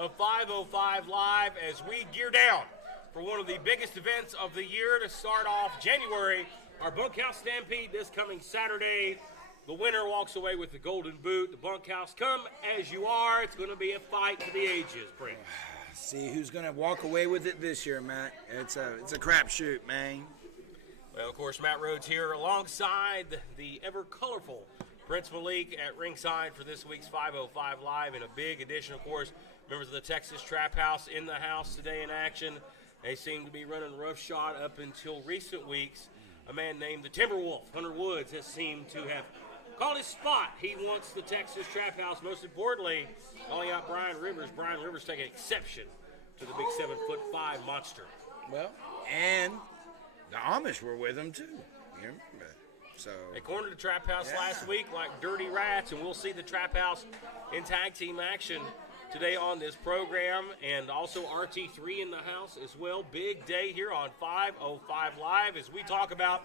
of 505 Live as we gear down for one of the biggest events of the year to start off January, our Bunkhouse Stampede this coming Saturday. The winner walks away with the golden boot. The Bunkhouse, come as you are. It's going to be a fight for the ages, Prince. See who's going to walk away with it this year, Matt. It's a crapshoot, man. Well, of course, Matt Rhodes here alongside the ever-colorful Prince Malik at ringside for this week's 505 Live, and a big addition, of course, members of the Texas Trap House in the house today in action. They seem to be running roughshod up until recent weeks. A man named the Timberwolf, Hunter Woods, has seemed to have called his spot. He wants the Texas Trap House, most importantly, calling out Brian Rivers. Brian Rivers taking exception to the big 7'5" monster. Well, and the Amish were with him, too. So they cornered the Trap House last week like dirty rats, and we'll see the Trap House in tag team action today on this program, and also RT3 in the house as well. Big day here on 505 Live as we talk about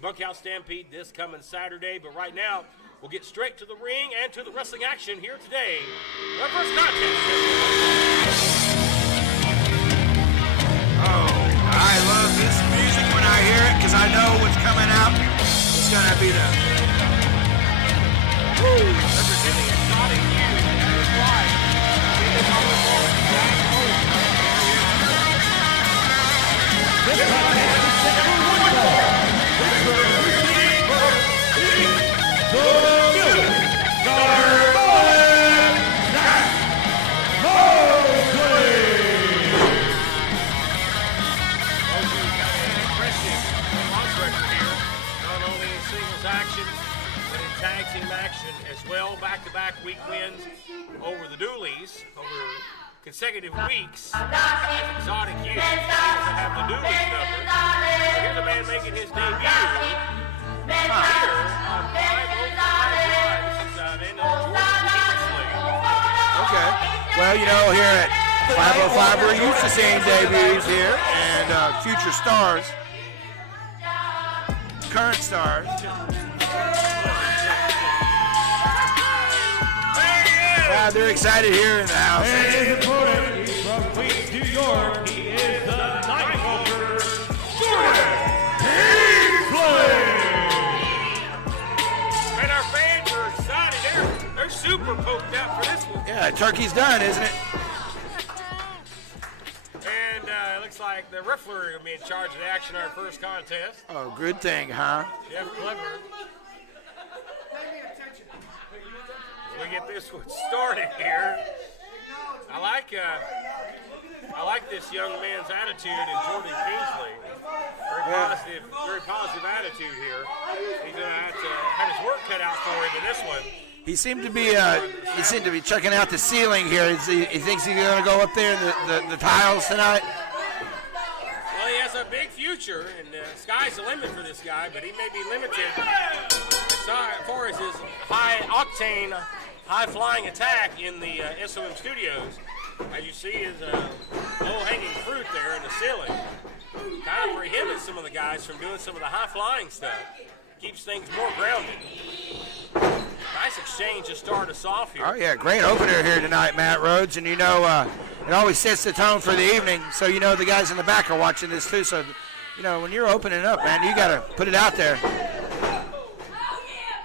Bunkhouse Stampede this coming Saturday. But right now, we'll get straight to the ring and to the wrestling action here today. Our first contest. Oh, I love this music when I hear it because I know what's coming out. It's going to be the... Representing exotic youth, that is right. The colorful Jack action as well. Back-to-back week wins over the Dooleys over consecutive weeks. Exotic youth seems to have the Dooleys number. So here's a man making his debut here on 505 Live. This is a man named Jordy. Okay. Well, you know, here at 505, we're used to seeing debuts here and future stars, current stars. They're excited here in the house. And his opponent from Queens, New York, he is the Nightwalker, Jordy. Kingsley. And our fans are excited. They're super poked out for this one. Yeah, turkey's done, isn't it? And it looks like the referee will be in charge of the action in our first contest. Oh, good thing, huh? Jeff Clever. We get this one started here. I like this young man's attitude in Jordy Kingsley. Very positive attitude here. He's gonna have to have his work cut out for him in this one. He seemed to be checking out the ceiling here. He thinks he's gonna go up there in the tiles tonight. Well, he has a big future, and sky's the limit for this guy, but he may be limited as far as his high-octane, high-flying attack in the SOM studios. As you see, is low-hanging fruit there in the ceiling. Kind of prohibits some of the guys from doing some of the high-flying stuff. Keeps things more grounded. Nice exchange to start us off here. Oh, yeah, great opener here tonight, Matt Rhodes. And, you know, it always sets the tone for the evening. So, you know, the guys in the back are watching this, too. So, you know, when you're opening up, man, you got to put it out there.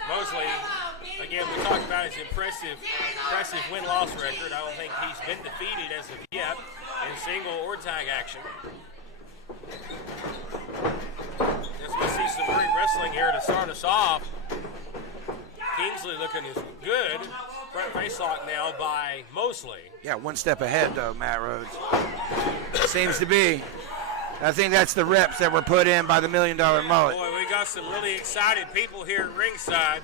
Mosley, again, we talked about his impressive win-loss record. I don't think he's been defeated as of yet in single or tag action. As we see some great wrestling here to start us off. Kingsley looking is good. Front facelock now by Mosley. Yeah, one step ahead, though, Matt Rhodes. Seems to be. I think that's the reps that were put in by the $1 Million Mullet. Boy, we got some really excited people here at ringside.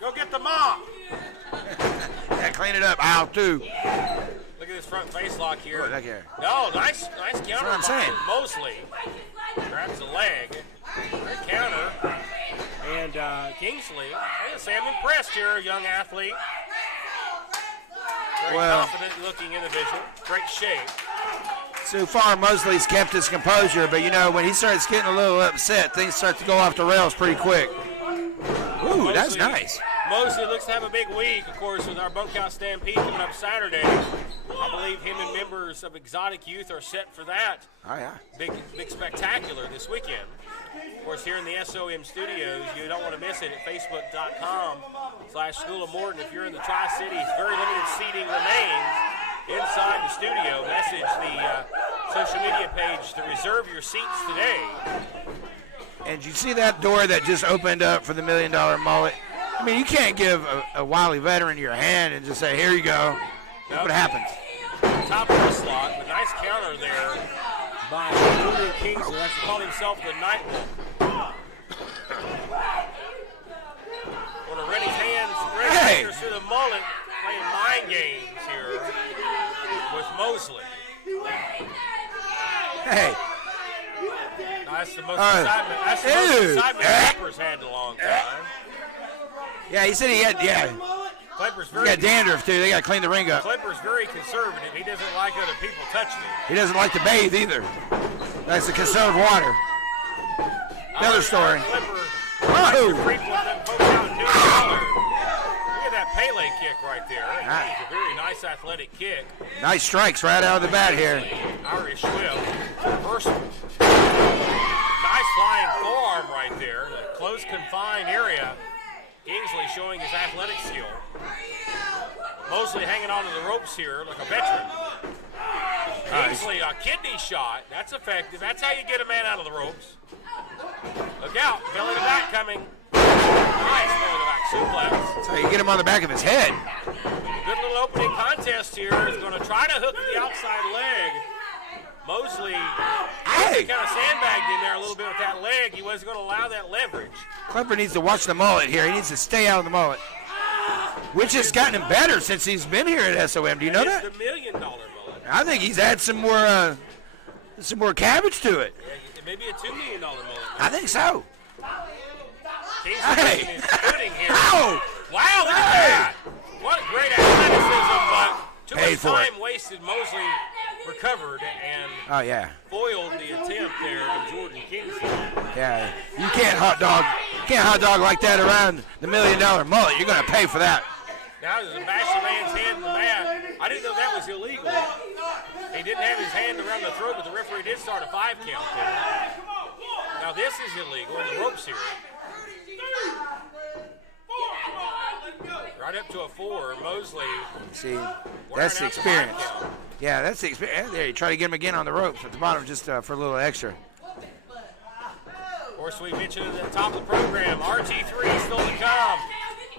Go get the mop. Yeah, clean it up. Aisle 2. Look at this front facelock here. Look here. No, nice counter what I'm by saying. Mosley. Grabs the leg. Great counter. And Kingsley, I'm impressed here, young athlete. Very confident looking individual. Great shape. So far, Mosley's kept his composure, but you know, when he starts getting a little upset, things start to go off the rails pretty quick. Ooh, Mosley, that's nice. Mosley looks to have a big week, of course, with our Bunkhouse Stampede coming up Saturday. I believe him and members of Exotic Youth are set for that. Oh, yeah. Big spectacular this weekend. Of course, here in the SOM studios, you don't want to miss it at facebook.com/School of Morton. If you're in the Tri-Cities, very limited seating remains inside the studio. Message the social media page to reserve your seats today. And you see that door that just opened up for the $1 Million Mullet? I mean, you can't give a wily veteran your hand and just say, here you go. Nope. What happens? Top of the slot, a nice counter there by Jordy Kingsley. That's to call himself the Night Walker. Want to run his hands through the mullet, playing mind games here with Mosley. Hey. That's the most excitement. That's the most excitement Clippers had in a long time. Yeah, he said he had, Clippers he got dandruff, too. They got to clean the ring up. Clippers very conservative. He doesn't like other people touching him. He doesn't like to bathe, either. That's to conserve water. Another story. Look at that Pele kick right there. It's a very nice athletic kick. Nice strikes right out of the bat here. Irish whip. First nice flying forearm right there. The close confined area. Kingsley showing his athletic skill. Mosley hanging onto the ropes here like a veteran. Kingsley, a kidney shot. That's effective. That's how you get a man out of the ropes. Look out. Belly to back coming. Nice belly to back suplex. That's how you get him on the back of his head. Good little opening contest here. He's going to try to hook the outside leg. Mosley kind of sandbagged in there a little bit with that leg. He wasn't going to allow that leverage. Clipper needs to watch the mullet here. He needs to stay out of the mullet, which has gotten him better since he's been here at SOM. Do you know that? It's the $1 million mullet. I think he's had some more cabbage to it. Yeah, maybe a $2 million mullet. I think so. Kingsley is footing here. Wow, look at that. What great athleticism, but too much time wasted. Mosley recovered and foiled the attempt there of Jordy Kingsley. Yeah, you can't hot dog like that around the $1 million mullet. You're going to pay for that. Now there's a bash the man's hand in the mat. I didn't know that was illegal. He didn't have his hand around the throat, but the referee did start a 5 count there. Now this is illegal in the ropes here. Right up to a 4. Mosley. See, that's the experience. Yeah, that's the experience. There, you try to get him again on the ropes at the bottom just for a little extra. Of course, we mentioned at the top of the program, RT3 still to come.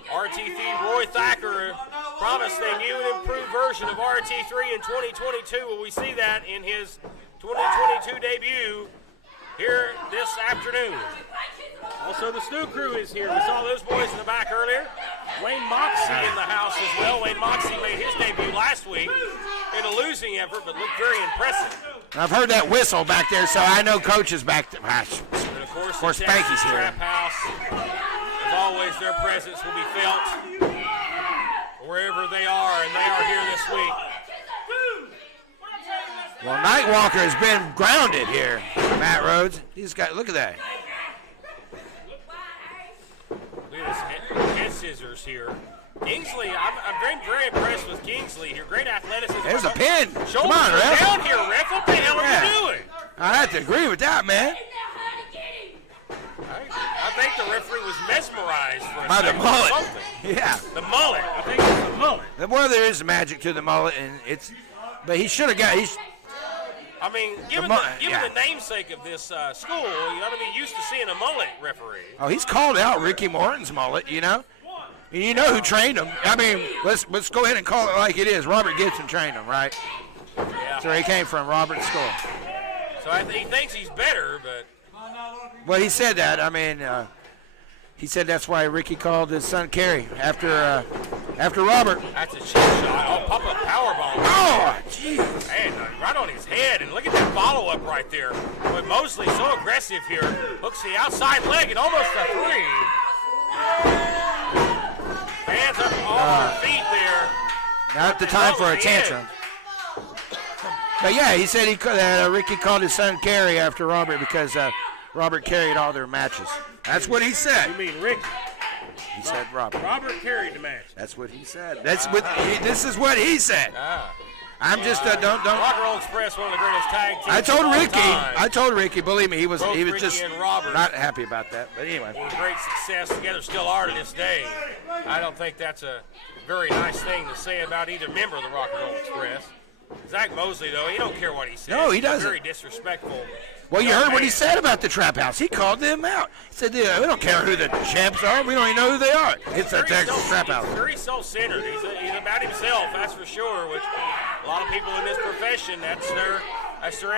RT3 Roy Thacker promised a new and improved version of RT3 in 2022. Will we see that in his 2022 debut here this afternoon? Also, the Stew Crew is here. We saw those boys in the back earlier. Wayne Moxey in the house as well. Wayne Moxey made his debut last week in a losing effort, but looked very impressive. I've heard that whistle back there, so I know Coach is back. And of course Spanky's here. Trap House. As always, their presence will be felt wherever they are, and they are here this week. Well, Nightwalker has been grounded here, Matt Rhodes. He's got, look at that. Look at this head scissors here. Kingsley, I'm very impressed with Kingsley here. Great athleticism. There's a pin. Shoulders Come on, Ref. down here, Ref. What the hell are you doing? I have to agree with that, man. I think the referee was mesmerized for a By the second. mullet. Something. Yeah. The mullet. I think it's the mullet. Well, there is magic to the mullet, but he should have got. I mean, given the namesake of this school, you ought to be used to seeing a mullet referee. Oh, he's called out Ricky Morton's mullet, you know. And you know who trained him. I mean, let's go ahead and call it like it is. Robert Gibson trained him, right? Yeah. That's where he came from, Robert's school. So he thinks he's better, but. Well, he said that. I mean, he said that's why Ricky called his son Kerry after Robert. That's a cheap shot. Oh, pop up power bomb. Oh, jeez. Man, right on his head. And look at that follow-up right there. With Mosley so aggressive here. Hooks the outside leg and almost a 3. Hands up on their feet there. Not the time for a tantrum. But yeah, he said Ricky called his son Kerry after Robert because Robert carried all their matches. That's what he said. You mean Ricky? He said Robert. Robert carried the match. That's what he said. This is what he said. I'm just don't. Rock and Roll Express, one of the greatest tag teams. I told Ricky. Believe me, he was Ricky just and Robert not happy about that. But anyway, were great success together, still are to this day. I don't think that's a very nice thing to say about either member of the Rock and Roll Express. Zach Mosley, though, he don't care what he says. No, he He's doesn't. Very disrespectful. Well, you heard what he said about the Trap House. He called them out. He said, we don't care who the champs are. We don't even know who they are. It's the Texas Trap House. He's very self-centered. He's about himself, that's for sure, which a lot of people in this profession, that's their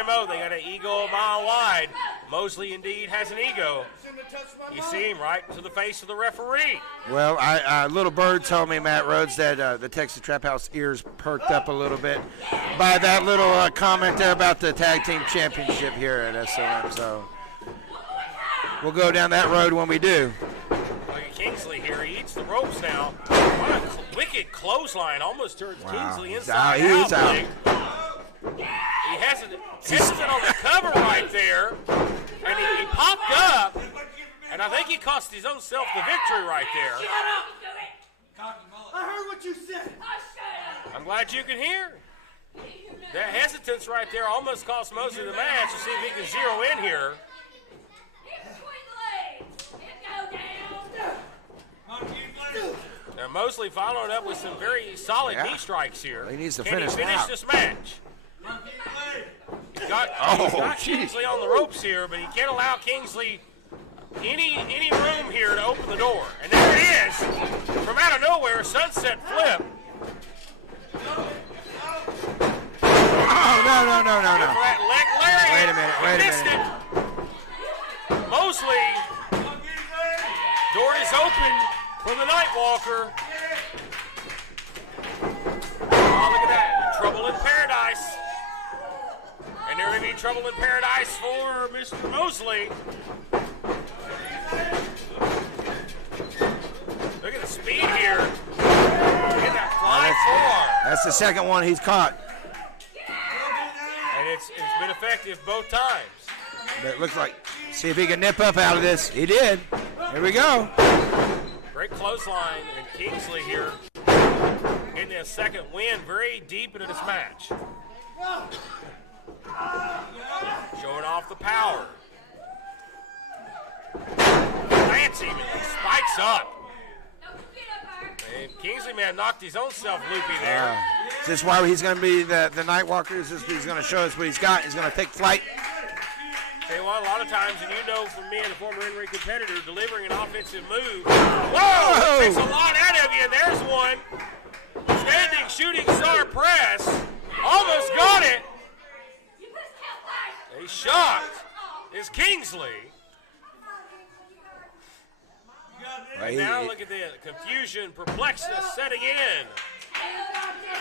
MO. They got an ego a mile wide. Mosley, indeed, has an ego. You see him right to the face of the referee. Well, Little Bird told me, Matt Rhodes, that the Texas Trap House ears perked up a little bit by that little comment there about the tag team championship here at SOM. So we'll go down that road when we do. Look at Kingsley here. He eats the ropes now. What a wicked clothesline. Almost turns Kingsley inside out. He's out. He hesitant on the cover right there. And he popped up. And I think he cost his own self the victory right there. Shut up! I heard what you said. I'm glad you can hear. That hesitance right there almost cost Mosley the match. To see if he can zero in here. Now Mosley following up with some very solid knee strikes here. He needs to Can finish he finish out. this match? He's got Kingsley on the ropes here, but he can't allow Kingsley any room here to open the door. And there it is. From out of nowhere, a sunset flip. Oh, no. For that leg lariat. Wait a minute. Missed it. Mosley. Door is open for the Nightwalker. Oh, look at that. Trouble in paradise. And there may be trouble in paradise for Mr. Mosley. Look at the speed here. Look at that flying forearm. That's the second one he's caught. And it's been effective both times. But it looks like, see if he can nip up out of this. He did. Here we go. Great clothesline, and Kingsley here getting a second win very deep into this match. Showing off the power. Lance even spikes up. And Kingsley man knocked his own self loopy there. Is this why he's going to be the Nightwalker? Is this he's going to show us what he's got? He's going to take flight. Tell you what, a lot of times, and you know from me and a former in-ring competitor, delivering an offensive move. Whoa! Takes a lot out of you, and there's one. Standing shooting star press. Almost got it. He's shocked. Is Kingsley. And now look at the confusion, perplexity setting in.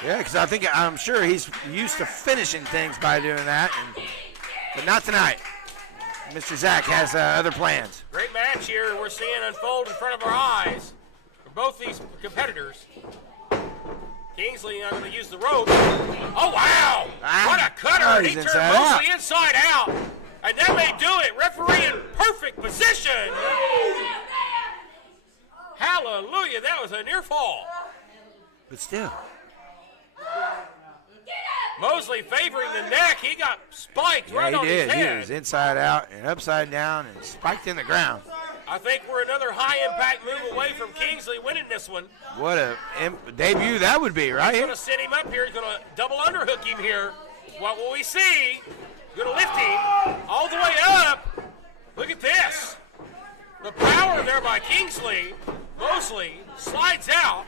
Yeah, because I'm sure he's used to finishing things by doing that, but not tonight. Mr. Zach has other plans. Great match here we're seeing unfold in front of our eyes for both these competitors. Kingsley not going to use the rope. Oh, wow! What a cutter! He turned Mosley inside out. And that may do it. Referee in perfect position. Hallelujah. That was a near fall. But still. Mosley favoring the neck. He got spiked right on his head. He was inside out and upside down and spiked in the ground. I think we're another high-impact move away from Kingsley winning this one. What a debut that would be, right? He's going to set him up here. He's going to double underhook him here. What will we see? Going to lift him all the way up. Look at this. The power there by Kingsley. Mosley slides out.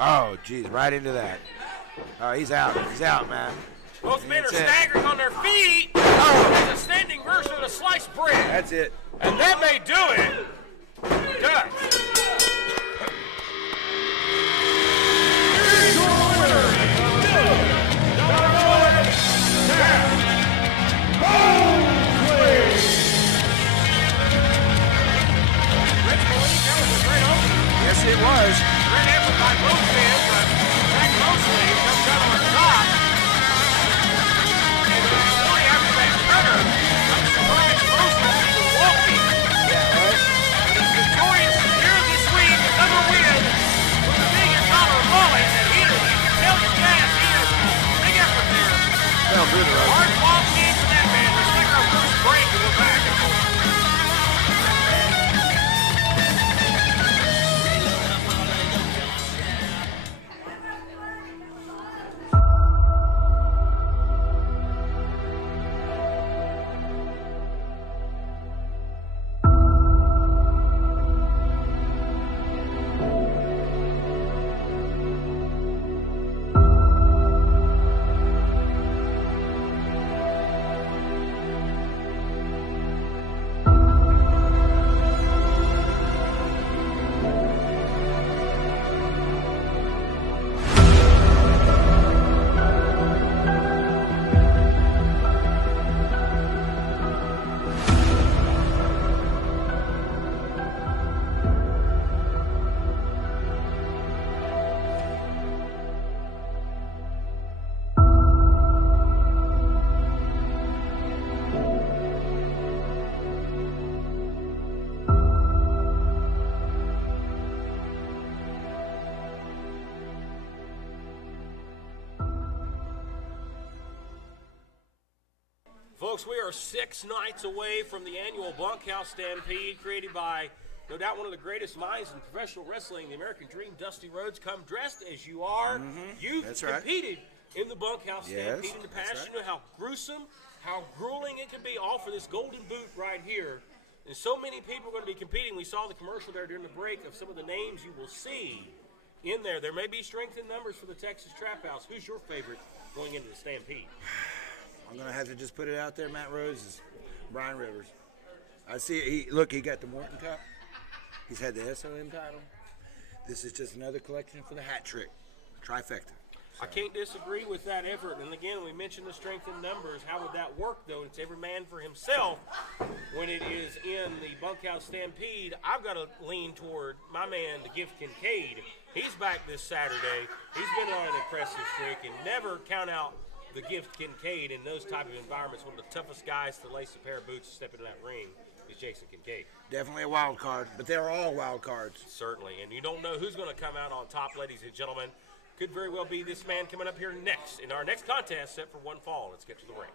Oh, geez, right into that. Oh, he's out. He's out, man. Both men are staggering on their feet. Oh, it's a standing version of the sliced bread. That's it. And that may do it. It does. Yes, it was. Great effort by both men, but Zach Mosley comes out on top. And shortly after that cutter, I'm surprised Mosley was walking. Yeah, right. And he's victorious here in the folks, we are 6 nights away from the annual Bunkhouse Stampede, created by, no doubt, one of the greatest minds in professional wrestling, the American Dream, Dusty Rhodes. Come dressed as you are. You've competed in the Bunkhouse Stampede in the past. You know how gruesome, how grueling it can be, all for this golden boot right here. And so many people are going to be competing. We saw the commercial there during the break of some of the names you will see in there. There may be strength in numbers for the Texas Trap House. Who's your favorite going into the Stampede? I'm going to have to just put it out there, Matt Rhodes, is Brian Rivers. I see, he got the Morton Cup. He's had the SOM title. This is just another collection for the hat trick, trifecta. I can't disagree with that effort. And again, we mentioned the strength in numbers. How would that work, though? It's every man for himself when it is in the Bunkhouse Stampede. I've got to lean toward my man, the Gift Kincaid. He's back this Saturday. He's been on an impressive streak, and never count out the Gift Kincaid in those type of environments. One of the toughest guys to lace a pair of boots to step into that ring is Jason Kincaid. Definitely a wild card, but they're all wild cards. Certainly, and you don't know who's going to come out on top, ladies and gentlemen. Could very well be this man coming up here next in our next contest set for one fall. Let's get to the ring.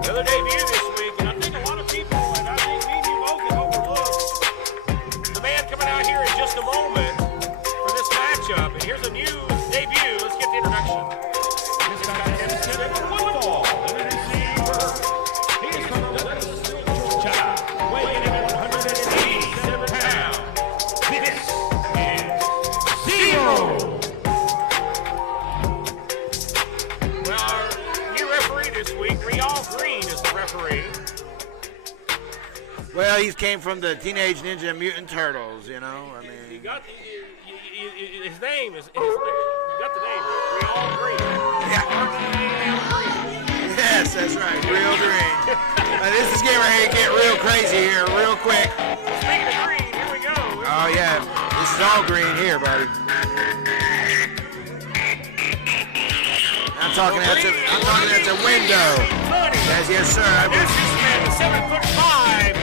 Another debut this week, and I think a lot of people, and I think me and you both have overlooked the man coming out here in just a moment for this matchup. And here's a new debut. Let's get the introduction. This guy is set for one fall. The receiver. He is from Georgia, weighing in at 187 pounds. This is Zero. Well, our new referee this week, Real Green, is the referee. Well, he came from the Teenage Ninja Mutant Turtles, you know. I You mean, got his name is. You got the name, Real Green. yes, that's right, Real Green. This is getting ready to get real crazy here, real quick. Speaking of green, here we go. Oh yeah, this is all green here, buddy. I'm talking at the window. Yes, sir. This is man, 7'5"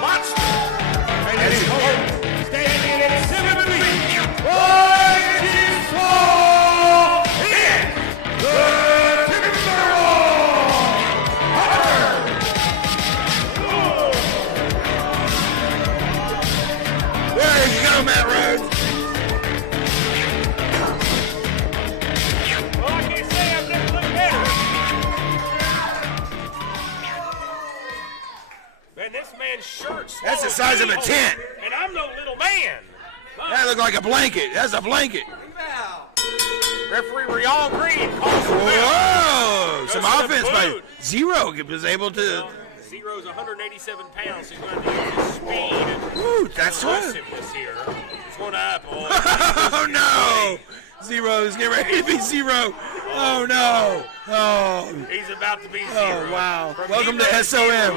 monster. And his opponent, standing at 7 feet, 5 inches tall, is the Timberwolf Hunter. There you go, Matt Rhodes. Well, I can't say I've never looked better. Man, this man's shirt. That's the size of a tent. And I'm no little man. That looked like a blanket. That's a blanket. Referee Real Green calls for Whoa! Goes Some to the offense by boot. Zero was able to. Zero's 187 pounds, so he's going to use his speed and Ooh, that's what. aggressiveness here. He's going up. Oh no! Zero's getting ready to be Zero. Oh no! Oh. He's about to be Zero. Oh wow! From Welcome to Zero SOM. Zero.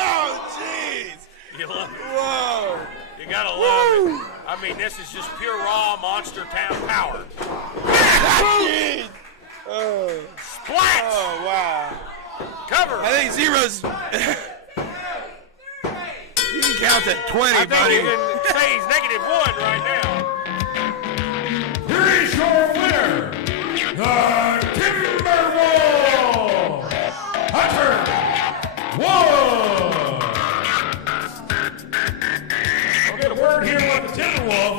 Oh jeez! You love it. Whoa! You gotta love it. I mean, this is just pure raw monster town power. Jeez! Oh. Splat! Oh wow! Cover. I think Zero's. You can count to 20, I think buddy. you can say he's -1 right now. Here is your winner, the Timberwolf Hunter. Whoa! I'll get a word here on the Timberwolf.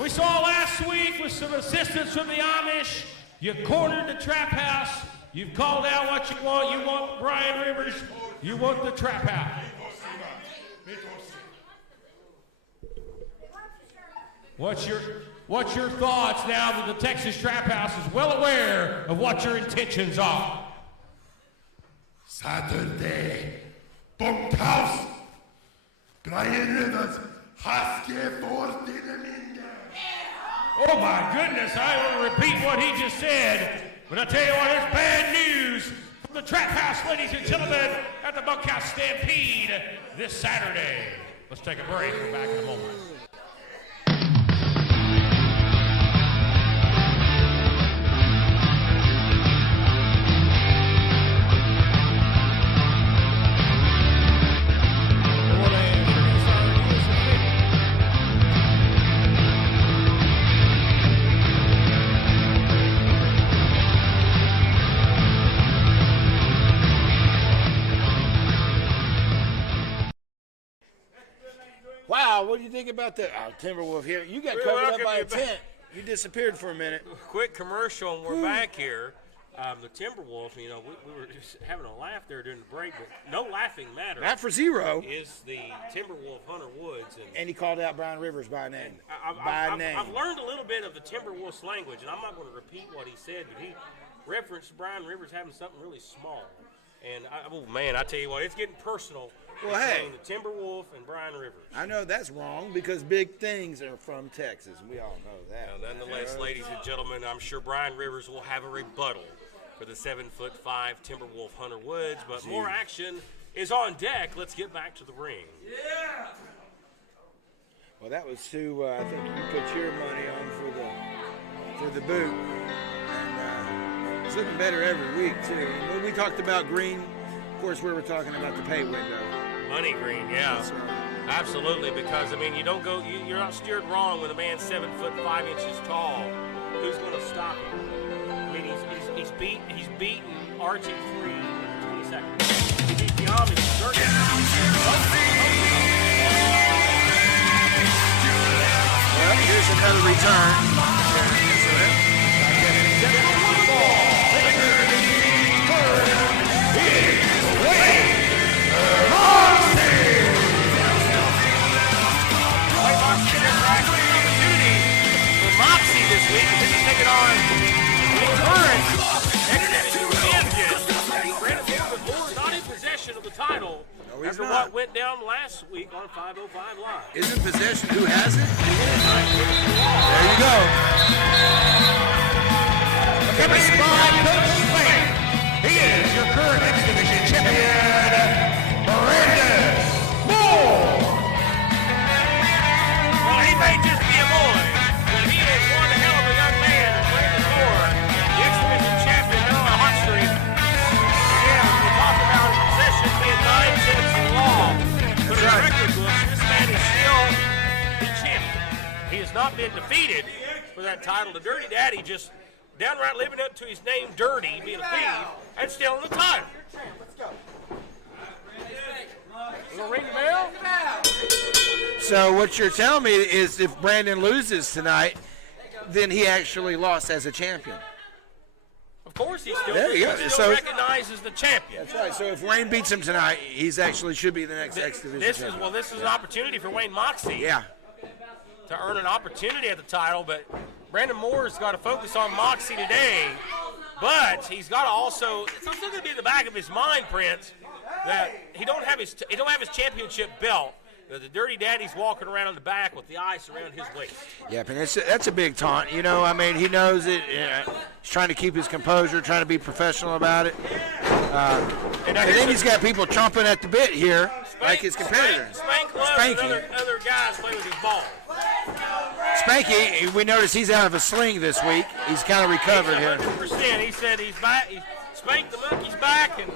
We saw last week with some assistance from the Amish. You cornered the Trap House. You've called out what you want. You want Brian Rivers. You want the Trap House. What's your thoughts now that the Texas Trap House is well aware of what your intentions are? Saturday, Bunkhouse, Brian Rivers, Husky 14 minutes. Oh my goodness, I will repeat what he just said. But I tell you what, it's bad news from the Trap House, ladies and gentlemen, at the Bunkhouse Stampede this Saturday. Let's take a break. We're back in a moment. think about the Timberwolf here? You got We covered up welcome by you a back. tent. You disappeared for a minute. Quick commercial, and we're back here. The Timberwolf, we were just having a laugh there during the break, but no laughing matter. Not for zero. Is the Timberwolf Hunter Woods. And he called out Brian Rivers by name. I've learned a little bit of the Timberwolves language, and I'm not going to repeat what he said, but he referenced Brian Rivers having something really small. And, I tell you what, it's getting personal between the Timberwolf and Brian Rivers. I know that's wrong because big things are from Texas, and we all know that. Now, nonetheless, ladies and gentlemen, I'm sure Brian Rivers will have a rebuttal for the 7'5" Timberwolf Hunter Woods, but more action is on deck. Let's get back to the ring. Yeah. Well, that was who I think you put your money on for the boot. And it's looking better every week, too. And when we talked about green, of course, we were talking about the pay window. Money green, yeah. That's right. Absolutely, because, you're not steered wrong when a man's 7'5" tall. Who's going to stop him? I mean, he's beaten Archie 3 in 20 seconds. He beat Diami in 30 Well, here's another return. Moxey this week, and this is taking on the current champion. Not in possession of the title he's after not. what went down last week on 505 Live. Isn't possession who has it? There you go. Give us by Coach Spank. He is your current X Division champion, Brandon Moore. Well, he may just be a boy, but he is one hell of a young man. Brandon Moore, the X-Division champion, now on a hot streak. Yeah, when you talk about possession being 9 tenths of the law, but in the record books, this man is still the champion. He has not been defeated for that title. The Dirty Daddy just downright living up to his name, Dirty, being a thief, and stealing the title. Let's go. You gonna ring the bell? So what you're telling me is if Brandon loses tonight, then he actually lost as a champion. Of course, he still, There you go. still So- recognized as the champion. That's right. So if Wayne beats him tonight, he's actually should be the next X Division champion. This is an opportunity for Wayne Moxey Yeah. to earn an opportunity at the title, but Brandon Moore's got to focus on Moxey today. But he's got to also, it's also going to be in the back of his mind, Prince, that he don't have his championship belt. The Dirty Daddy's walking around in the back with the ice around his waist. Yeah, and that's a big taunt. He knows it. He's trying to keep his composure, trying to be professional about it. And then he's got people chomping at the bit here, like his competitors. Spank loves when other guys play with his ball. Spanky, we notice he's out of a sling this week. He's kind of recovered here. 100%. He said he's back. He spanked the monkey's back and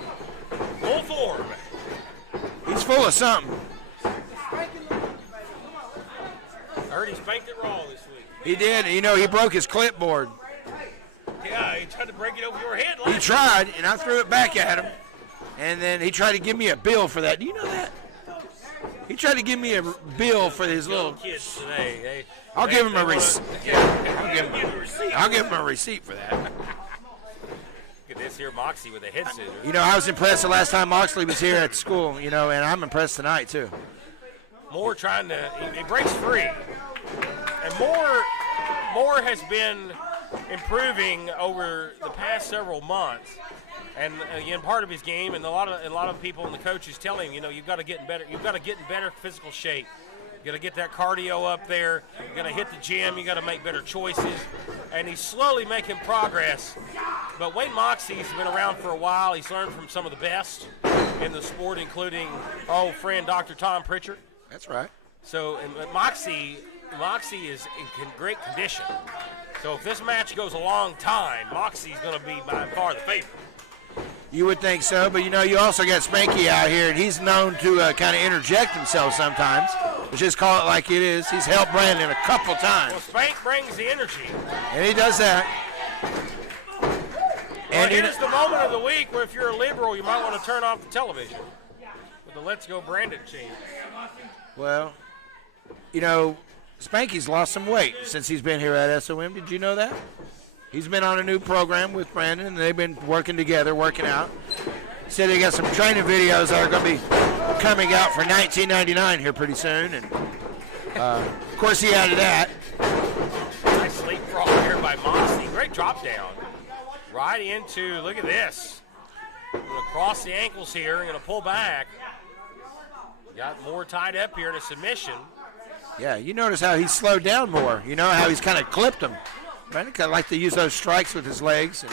full form. He's full of something. I heard he spanked it raw this week. He did. He broke his clipboard. Yeah, he tried to break it over your head. He tried, and I threw it back at him. And then he tried to give me a bill for that. Do you know that? He tried to give me a bill for his little kids today. I'll give him a receipt. I'll give him a receipt for that. Look at this here, Moxey with a head scissors. I was impressed the last time Moxley was here at school, and I'm impressed tonight, too. Moore trying to, he breaks free. And Moore has been improving over the past several months. And again, part of his game, and a lot of people and the coaches tell him, you've got to get in better physical shape. You got to get that cardio up there. You got to hit the gym. You got to make better choices. And he's slowly making progress. But Wayne Moxey's been around for a while. He's learned from some of the best in the sport, including our old friend Dr. Tom Pritchard. That's right. So, but Moxey is in great condition. So if this match goes a long time, Moxey's going to be by far the favorite. You would think so, but you also got Spanky out here, and he's known to kind of interject himself sometimes. Let's just call it like it is. He's helped Brandon a couple times. Well, Spank brings the energy. And he does that. Well, here's the moment of the week where if you're a liberal, you might want to turn off the television with the Let's Go Brandon chant. Well, You know, Spanky's lost some weight since he's been here at SOM. Did you know that? He's been on a new program with Brandon, and they've been working together, working out. Said they got some training videos that are going to be coming out for $19.99 here pretty soon. And, of course, he added that. Nice leapfrog here by Moxey. Great drop down. Right into, look at this. Going to cross the ankles here and going to pull back. Got more tied up here in a submission. Yeah, you notice how he slowed down more. You know how he's kind of clipped him. Brandon kind of like to use those strikes with his legs. And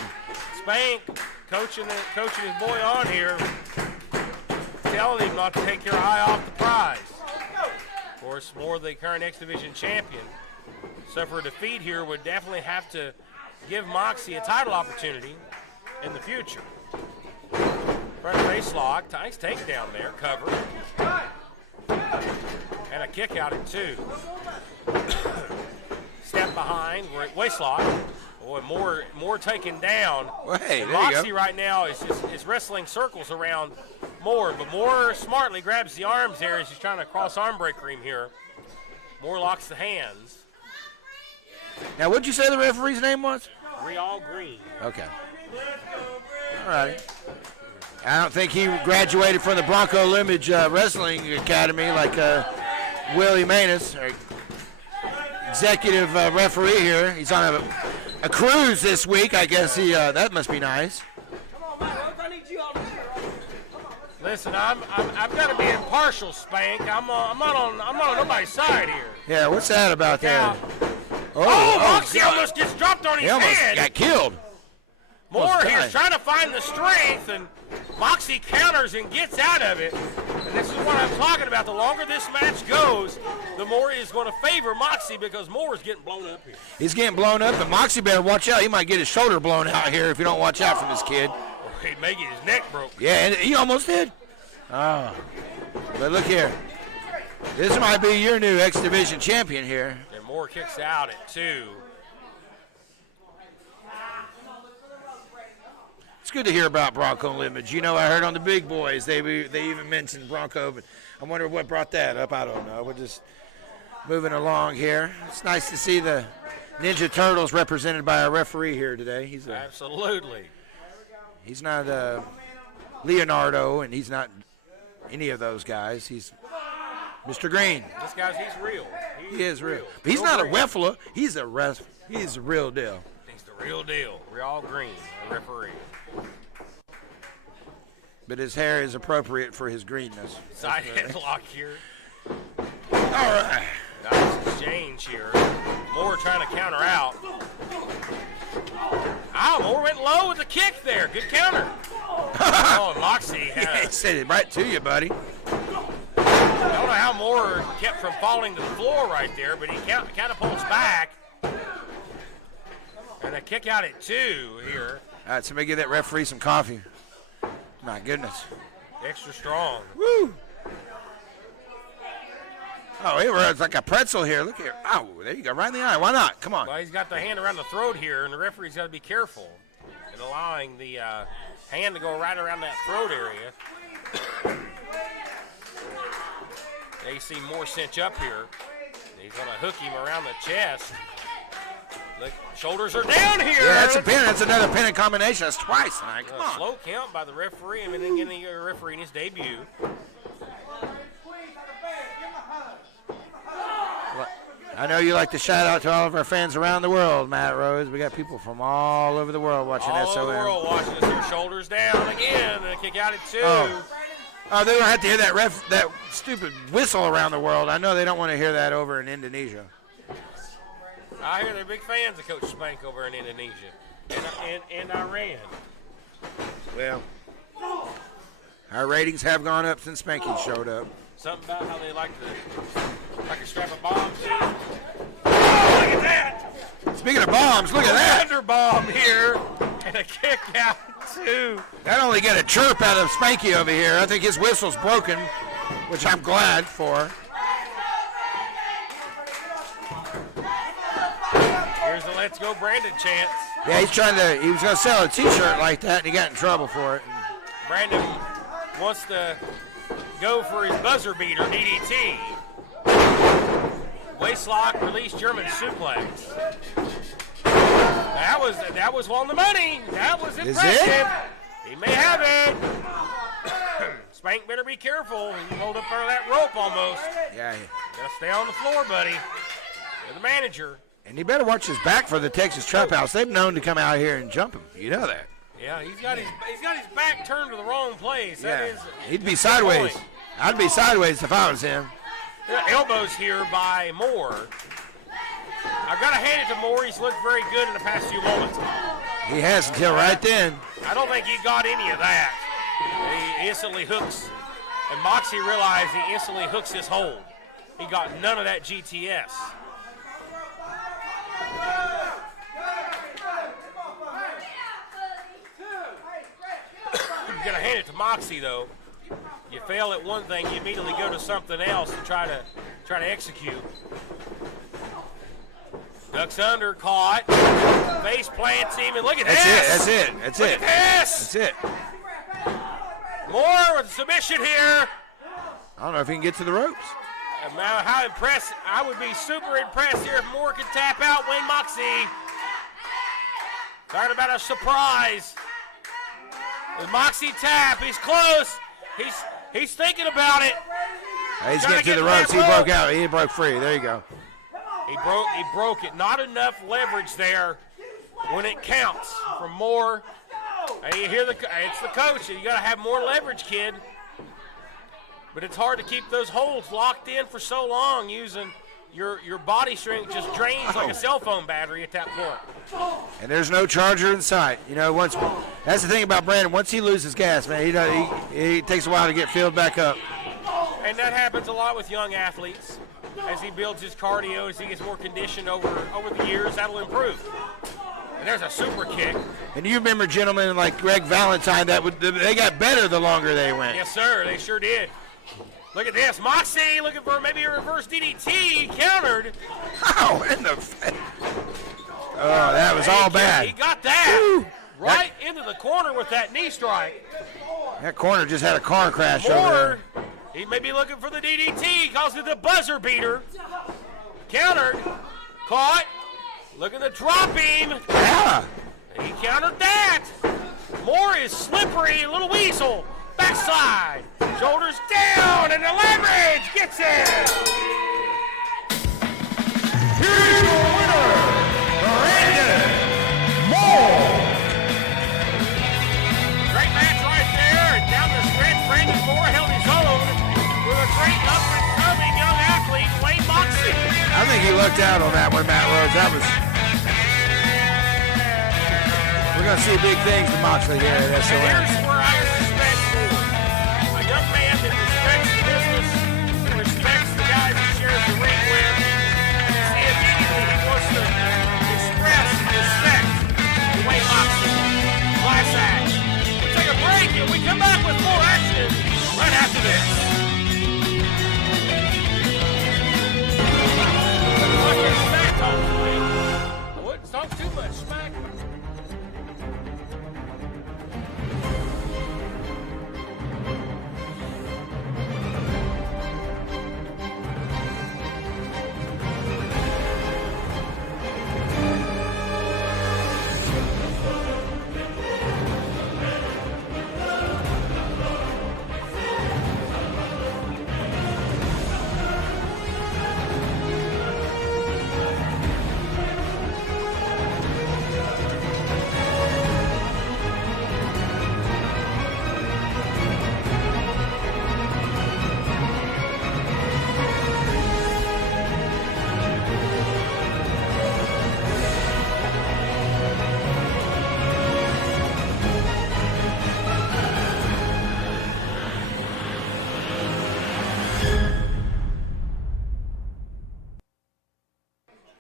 Spank coaching his boy on here, telling him not to take your eye off the prize. Of course, Moore, the current X Division champion, suffer a defeat here, would definitely have to give Moxey a title opportunity in the future. Front face lock, nice takedown there, cover. And a kick out at 2. Step behind, waist lock. Boy, more taken down. Hey, and there you Moxey go. right now is wrestling circles around Moore, but Moore smartly grabs the arms there as he's trying to cross arm breaker him here. Moore locks the hands. now, what'd you say the referee's name was? Real Green. Okay. All right. I don't think he graduated from the Bronco Limage Wrestling Academy like Willie Manus, or executive referee here. He's on a cruise this week. I guess that must be nice. Listen, I'm got to be impartial, Spank. I'm not on nobody's side here. Yeah, what's that about Now, there? Moxey God. almost gets dropped on He his almost head. got killed. Moore almost here's died. trying to find the strength, and Moxey counters and gets out of it. And this is what I'm talking about. The longer this match goes, the more is going to favor Moxey because Moore is getting blown up here. He's getting blown up, and Moxey better watch out. He might get his shoulder blown out here if you don't watch out from this kid. He'd make his neck broke. Yeah, and he almost did. Oh. But look here. This might be your new X Division champion here. And Moore kicks out at 2. It's good to hear about Bronco Limage. You know, I heard on the Big Boys they even mentioned Bronco, but I wonder what brought that up. I don't know. We're just moving along here. It's nice to see the Ninja Turtles represented by a referee here today. Absolutely. He's not Leonardo, and he's not any of those guys. He's Mr. Green. This guy's, he's real. He is real. But he's not a Weffler. He's a real deal. He's the real deal. Real Green, a referee. But his hair is appropriate for his greenness. Side headlock here. All right. Nice exchange here. Moore trying to counter out. Moore went low with the kick there. Good counter. Moxey. Yeah, he said it right to you, buddy. I don't know how Moore kept from falling to the floor right there, but he kind of pulls back. And a kick out at 2 here. All right, somebody give that referee some coffee. My goodness. Extra strong. Woo! Oh, it's like a pretzel here. Look here. Oh, there you go. Right in the eye. Why not? Come on. Well, he's got the hand around the throat here, and the referee's got to be careful in allowing the hand to go right around that throat area. Now you see Moore cinch up here. He's going to hook him around the chest. The shoulders are down here. Yeah, that's a pin. That's another pin in combination. That's twice tonight. Come on. Slow count by the referee, and then getting a referee in his debut. I know you like to shout out to all of our fans around the world, Matt Rose. We got people from all over the world watching All SOM. over the world watching us. Their shoulders down again, and a kick out at 2. Oh, they don't have to hear that stupid whistle around the world. I know they don't want to hear that over in Indonesia. I hear they're big fans of Coach Spank over in Indonesia and Iran. Well, our ratings have gone up since Spanky showed up. Something about how they like to strap a bomb. Oh, look at that! Speaking of bombs, look at that. Thunder bomb here, and a kick out too. Not only get a chirp out of Spanky over here, I think his whistle's broken, which I'm glad for. Here's the Let's Go Brandon chance. Yeah, he was going to sell a T-shirt like that, and he got in trouble for it. Brandon wants to go for his buzzer beater, DDT. Waistlock, release German suplex. That was on the money. That was impressive. He may have it. Spank better be careful. He rolled up under that rope almost. Yeah. Gotta stay on the floor, buddy. You're the manager. And he better watch his back for the Texas Trap House. They've known to come out here and jump him. You know that. Yeah, he's got his back turned to the wrong place. He'd be sideways. I'd be sideways if I was him. Elbows here by Moore. I've got to hand it to Moore. He's looked very good in the past few moments. He has until right then. I don't think he got any of that. He instantly hooks. And Moxey realized he instantly hooks his hold. He got none of that GTS. You got to hand it to Moxey, though. You fail at one thing, you immediately go to something else and try to execute. Ducks under, caught. Face plants him, and look at this. That's it. That's it. Moore with a submission here. I don't know if he can get to the ropes. How impressed. I would be super impressed here if Moore could tap out Wayne Moxey. Talking about a surprise. With Moxey tap, he's close. He's thinking about it. He's getting to the ropes. He broke out. He broke free. There you go. He broke it. Not enough leverage there when it counts from Moore. And you hear it's the coach. You got to have more leverage, kid. But it's hard to keep those holds locked in for so long using your body strength just drains like a cell phone battery at that point. And there's no charger in sight. You know, that's the thing about Brandon. Once he loses gas, man, he takes a while to get filled back up. And that happens a lot with young athletes. As he builds his cardio, as he gets more conditioned over the years, that'll improve. And there's a super kick. And you remember gentlemen like Greg Valentine, they got better the longer they went. Yes, sir. They sure did. Look at this. Moxey looking for maybe a reverse DDT. Countered. Oh, that was all bad. He got that. Right into the corner with that knee strike. That corner just had a car crash over Moore, there. he may be looking for the DDT. He calls it the buzzer beater. Countered. Caught. Looking to drop him. Yeah. He countered that. Moore is slippery. Little weasel. Backside. Shoulders down. And the leverage gets it. Here's your winner, Brandon Moore. Great match right there. And down the stretch, Brandon Moore held his own with a great up-and-coming young athlete, Wayne Moxey. I think he lucked out on that one, Matt Rhodes. We're going to see big things from Moxley here at SOM. Here's where I respect Moore. A young man that respects the business, that respects the guys he shares the ring with. And you see immediately he wants to express respect to Wayne Moxey. Class act. We'll take a break and we come back with more action right after this. Watch your smack talk, Wayne. I wouldn't talk too much smack.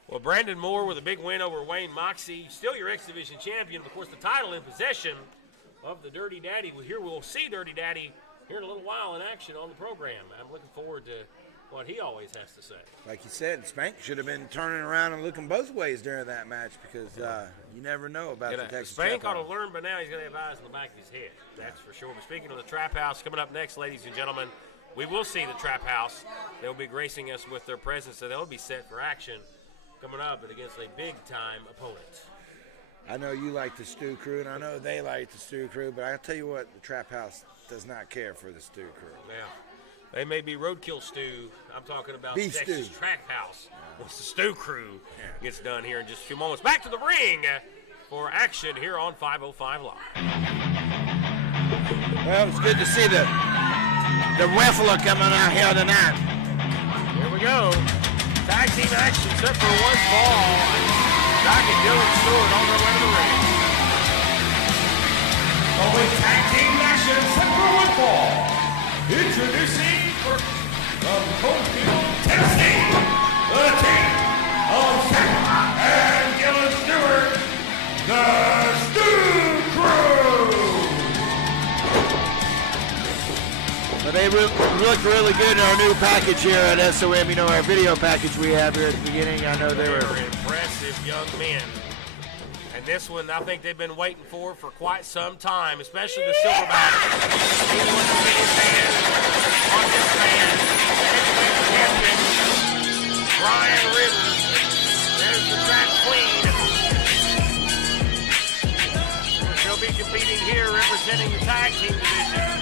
Well, Brandon Moore with a big win over Wayne Moxey. Still your X Division champion. Of course, the title in possession of the Dirty Daddy. We'll see Dirty Daddy here in a little while in action on the program. I'm looking forward to what he always has to say. Like you said, Spank should have been turning around and looking both ways during that match because you never know about the Texas Spank Trap ought House. to learn by now he's going to have eyes in the back of his head. That's for sure. But speaking of the Trap House, coming up next, ladies and gentlemen, we will see the Trap House. They'll be gracing us with their presence, so they'll be set for action coming up against a big-time opponent. I know you like the Stew Crew, and I know they like the Stew Crew, but I'll tell you what, the Trap House does not care for the Stew Crew. Yeah. They may be roadkill stew. I'm talking about Beef Texas stew. Trap House. Once the Stew Crew gets done here in just a few moments. Back to the ring for action here on 505 Live. Well, it's good to see the Weffler coming out here tonight. Here we go. Tag team action set for one fall. Doc and Dylan Stewart on their way to the ring. Always tag team action set for one fall. Introducing from Coalfield, Tennessee, the team of Zach and Dylan Stewart, the Stew Crew. But they look really good in our new package here at SOM. You know, our video package we have here at the beginning. I know they were impressive young men. And this one, I think they've been waiting for quite some time, especially the Silverback. He wants to get his hand on this man, the heavyweight champion, Brian Rivers. There's the Trap Queen. She'll be competing here representing the tag team division.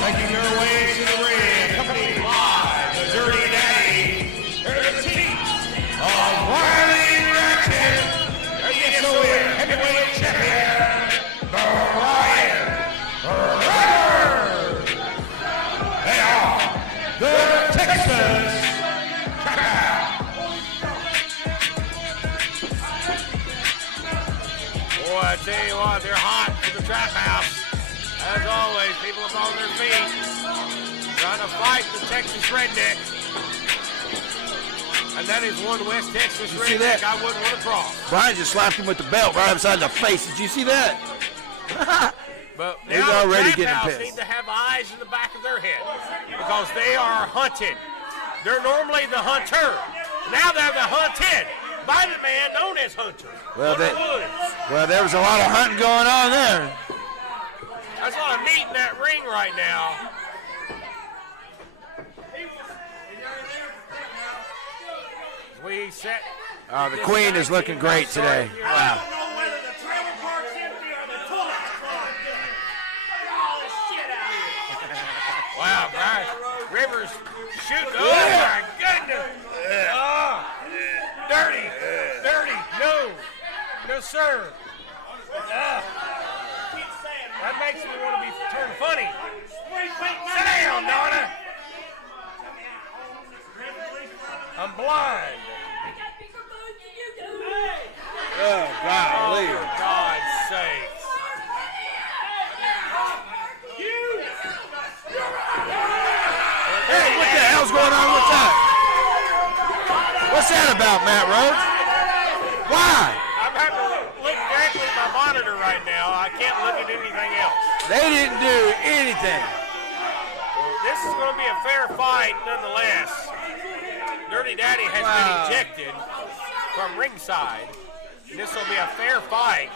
Making their way to the ring, accompanied by the Dirty Daddy, the team of Riley Ratchet, the SOM heavyweight champion, Brian Rivers. They are the Texas Trap House. Boy, I tell you what, they're hot for the Trap House. As always, people up on their feet, trying to fight the Texas redneck. And that is one West Texas redneck I wouldn't want to cross. Brian just slapped him with the belt right upside the face. Did you see that? But He's now already the getting Trap House pissed. need to have eyes in the back of their head because they are hunted. They're normally the hunter. Now they're the hunted by the man known as Hunter. Well, Hunter Woods. well, there was a lot of hunting going on there. There's a lot of meat in that ring right now. We set. The Queen is looking great today. I Wow. don't know whether the trailer park's empty or the toilet's clogged. Get all this shit out of here. Wow, Brian Rivers shooting. Oh my goodness. Oh, dirty. Dirty. No, sir. That makes me want to be turned funny. Sit down, Donna. I'm blind. Oh, golly. For God's sakes. Hey, what the hell's going on with that? What's that about, Matt Rhodes? Why? I'm having to look directly at my monitor right now. I can't look at anything else. They didn't do anything. This is going to be a fair fight nonetheless. Dirty Daddy has been ejected from ringside. And this will be a fair fight.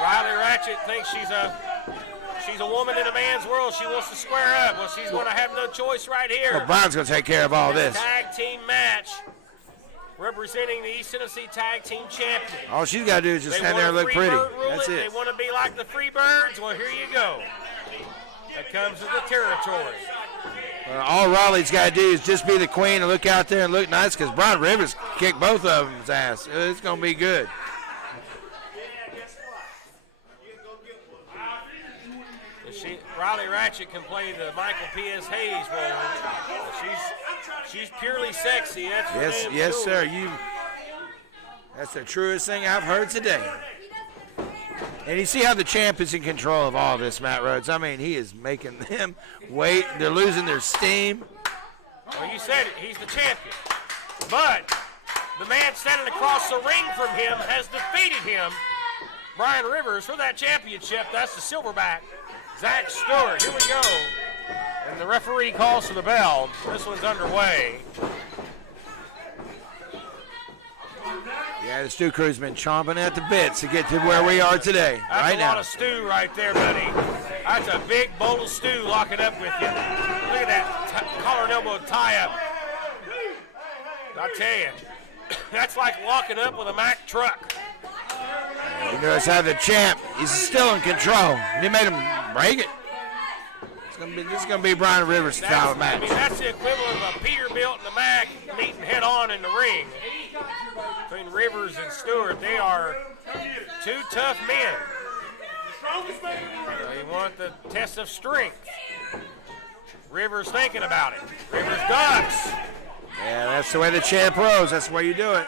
Riley Ratchet thinks she's a woman in a man's world. She wants to square up. Well, she's going to have no choice right here. Well, Brian's going to take care of all this. Tag team match representing the East Tennessee Tag Team Champion. All she's got to do is just stand there and look pretty. That's They it. want to be like the Freebirds. Well, here you go. That comes with the territory. All Raleigh's got to do is just be the queen and look out there and look nice because Brian Rivers kicked both of them's ass. It's going to be good. Riley Ratchet can play the Michael P.S. Hayes role. She's purely sexy. That's for damn Yes, sure. sir. That's the truest thing I've heard today. And you see how the champ is in control of all this, Matt Rhodes. I mean, he is making them wait. They're losing their steam. Well, you said it. He's the champion. But the man standing across the ring from him has defeated him, Brian Rivers, for that championship. That's the silverback, Zach Stewart. Here we go. And the referee calls for the bell. This one's underway. Yeah, the Stew Crew's been chomping at the bits to get to where we are today. That's right a now. lot of stew right there, buddy. That's a big bowl of stew locking up with you. Look at that collar and elbow tie-up. I tell you, that's like locking up with a Mack truck. You notice how the champ, he's still in control. He made him break it. This is gonna be Brian Rivers' style match. I mean, that's the equivalent of a Peterbilt and a Mack meeting head-on in the ring. Between Rivers and Stewart, they are two tough men. They want the test of strength. Rivers thinking about it. Rivers ducks. Yeah, that's the way the champ rolls. That's the way you do it.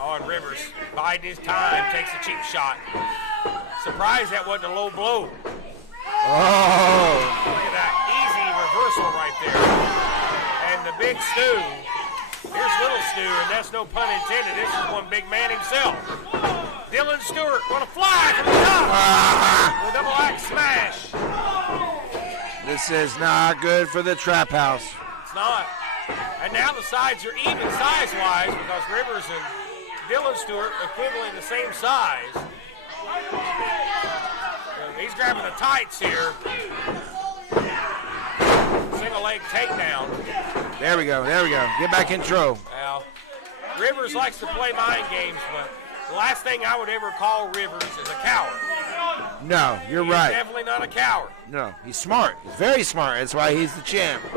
Oh, and Rivers biding his time, takes a cheap shot. Surprised that wasn't a low blow. Oh. Look at that easy reversal right there. And the big Stew. Here's little Stew, and that's no pun intended. This is one big man himself. Dylan Stewart going to fly from the top. With a double axe smash. This is not good for the Trap House. It's not. And now the sides are even size-wise because Rivers and Dylan Stewart equivalent the same size. He's grabbing the tights here. Single leg takedown. There we go. There we go. Get back in control. Now, Rivers likes to play mind games, but the last thing I would ever call Rivers is a coward. No, you're He's right. definitely not a coward. No, he's smart. He's very smart. That's why he's the champ. Look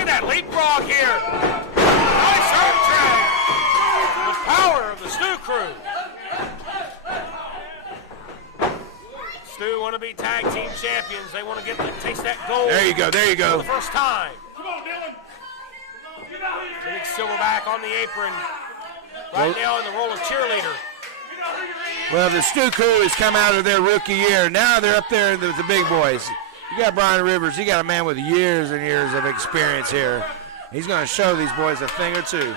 at that leapfrog here. Nice arm drag. The power of the Stew Crew. Stew want to be tag team champions. They want to get taste that gold. There you go. There you For go. the first time. Come on, Dylan. Get out here. Big Silverback on the apron. Right now in the role of cheerleader. Well, the Stew Crew has come out of their rookie year. Now they're up there with the big boys. You got Brian Rivers. You got a man with years and years of experience here. He's going to show these boys a thing or two.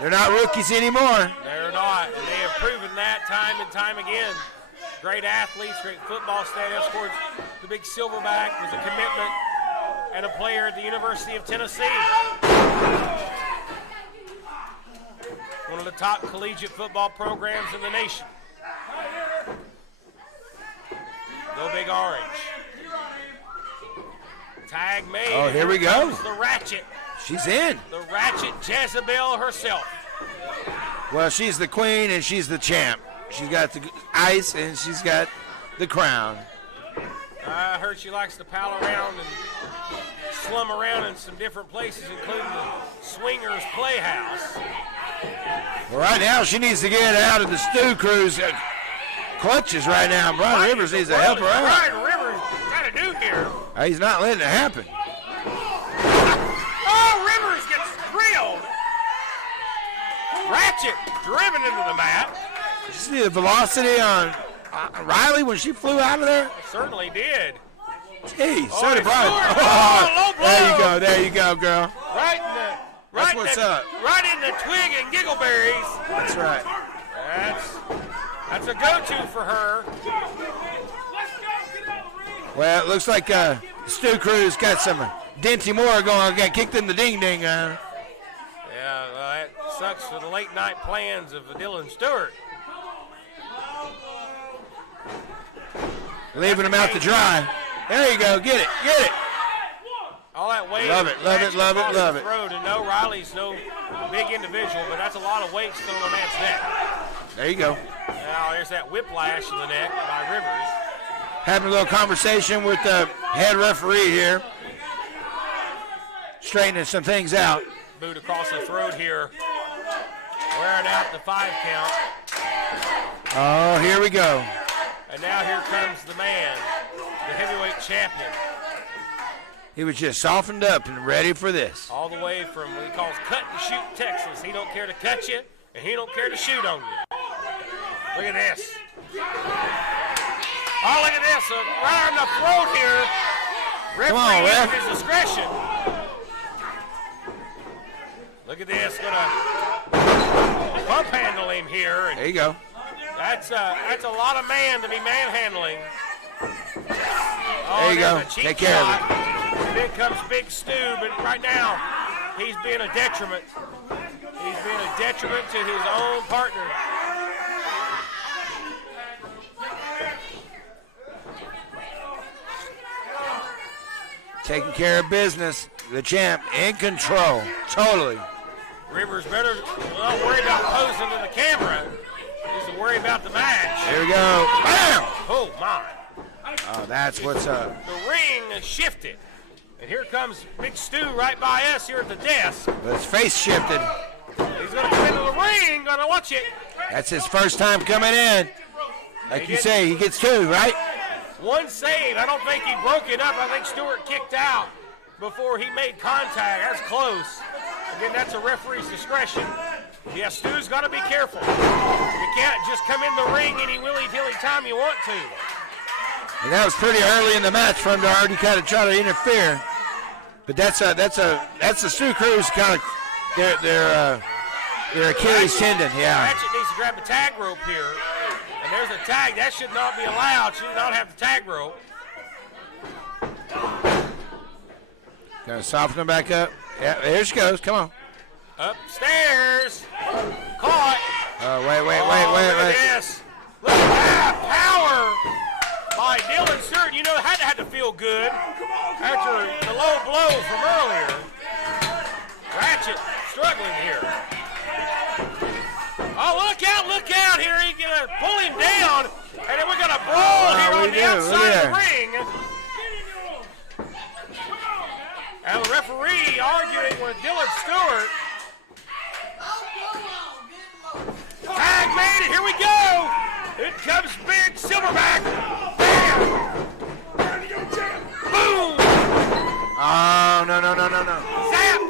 They're not rookies anymore. They're not, and they have proven that time and time again. Great athletes, great football status. Of course, the big Silverback was a commitment and a player at the University of Tennessee. One of the top collegiate football programs in the nation. Go Big Orange. Tag made. Oh, here we go. Comes the Ratchet. She's in. The Ratchet Jezebel herself. Well, she's the queen and she's the champ. She's got the ice and she's got the crown. I heard she likes to pal around and slum around in some different places, including the Swingers Playhouse. Well, right now she needs to get out of the Stew Crew's clutches right now. Brian Rivers needs to help her out. Brian Rivers got to do here. He's not letting it happen. Oh, Rivers gets drilled. Ratchet driven into the mat. Did you see the velocity on Riley when she flew out of there? Certainly did. Gee, so Oh, did Brian. Stewart. Oh, low blow. There you go, girl. Right in the That's what's up. Right in the twig and giggleberries. That's right. That's a go-to for her. Well, it looks like Stew Crew's got some Dinty Moore going. Got kicked in the ding-ding. Yeah, well, that sucks for the late night plans of Dylan Stewart. Leaving him out to dry. There you go. Get it. Get it. All that weight. Love it, love it, love it, love it. And no, Riley's no big individual, but that's a lot of weight still on that neck. There you go. Now there's that whiplash in the neck by Rivers. Having a little conversation with the head referee here. Straightening some things out. Boot across the throat here. Wearing out the 5 count. Oh, here we go. And now here comes the man, the heavyweight champion. He was just softened up and ready for this. All the way from what he calls cut and shoot Texas. He don't care to cut you, and he don't care to shoot on you. Look at this. Oh, look at this. Right on the throat here. Come on, Referee ref. uses discretion. Look at this. Gonna bump handle him here. And There you go. That's a lot of man to be manhandling. There you go. Take care of it. Then comes Big Stu, but right now he's being a detriment. He's being a detriment to his own partner. Taking care of business. The champ in control. Totally. Rivers better not worry about posing to the camera. He's to worry about the match. Here we go. Bam! Oh, my. Oh, that's what's up. The ring shifted. And here comes Big Stu right by us here at the desk. His face shifted. He's going to come into the ring. Going to watch it. That's his first time coming in. Like you say, he gets two, right? One save. I don't think he broke it up. I think Stewart kicked out before he made contact. That's close. Again, that's a referee's discretion. Yeah, Stu's got to be careful. You can't just come in the ring any willy-dilly time you want to. And that was pretty early in the match for him to already kind of try to interfere. But that's the Stu Cruz kind of their Achilles tendon. Yeah. Ratchet needs to grab the tag rope here. And there's a tag. That should not be allowed. Should not have the tag rope. Gonna soften him back up. Yeah, there she goes. Come on. Upstairs. Caught. Oh, wait. Look at this. Look at that power by Dylan Stewart. You know, it had to feel good after the low blow from earlier. Ratchet struggling here. Oh, look out here. He's going to pull him down, and then we're going to brawl here on the outside of the ring. And the referee arguing with Dylan Stewart. Tag made it. Here we go. It comes Big Silverback. Bam. Boom. Oh, no. Zap.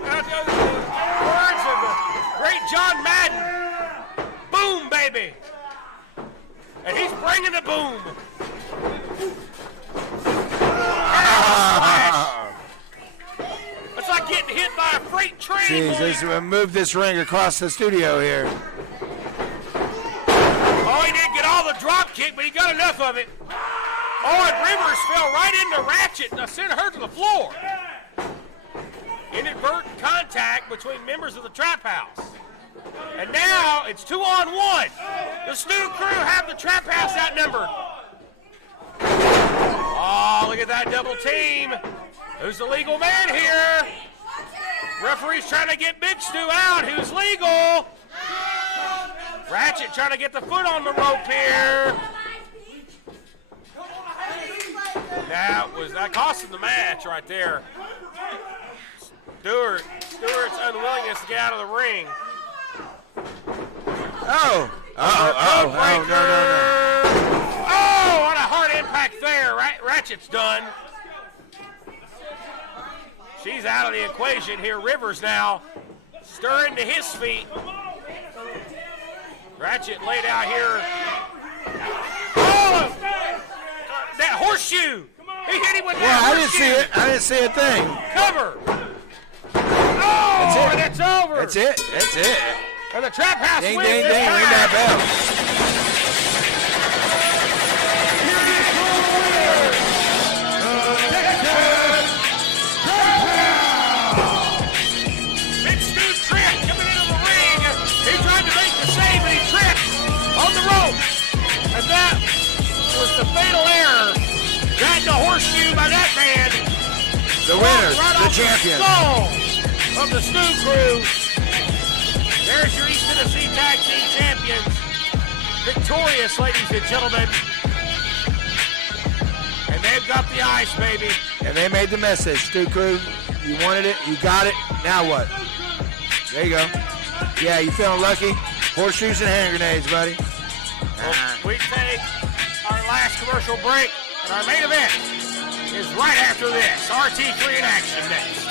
Words of the great John Madden. Boom, baby. And he's bringing the boom. It's like getting hit by a freight train. Jeez, let's move this ring across the studio here. Oh, he didn't get all the drop kick, but he got enough of it. Oh, and Rivers fell right into Ratchet and sent her to the floor. Inadvertent contact between members of the Trap House. And now it's 2-on-1. The Stu Crew have the Trap House outnumbered. Oh, look at that double team. Who's the legal man here? Referee's trying to get Big Stu out. Who's legal? Ratchet trying to get the foot on the rope here. That cost him the match right there. Stewart's unwillingness to get out of the ring. Oh, no. Oh, what a hard impact there. Ratchet's done. She's out of the equation here. Rivers now stirring to his feet. Ratchet laid out here. Oh, that horseshoe. He hit him with that horseshoe. I didn't see a thing. Cover. Oh, and it's over. That's it. And the Trap House Ding, wins ding, this ding. Ring match. that bell. Big Stu tripped coming into the ring. He tried to make the save, but he tripped on the rope. And that was the fatal error. Got the horseshoe by that man. The winners, Right the off champions. The skull of the Stu Crew. There's your East Tennessee Tag Team Champions. Victorious, ladies and gentlemen. And they've got the ice, baby. And they made the message. Stu Crew, you wanted it, you got it, now what? There you go. Yeah, you feeling lucky? Horseshoes and hand grenades, buddy. Well, we take our last commercial break, and our main event is right after this. RT3 in action next.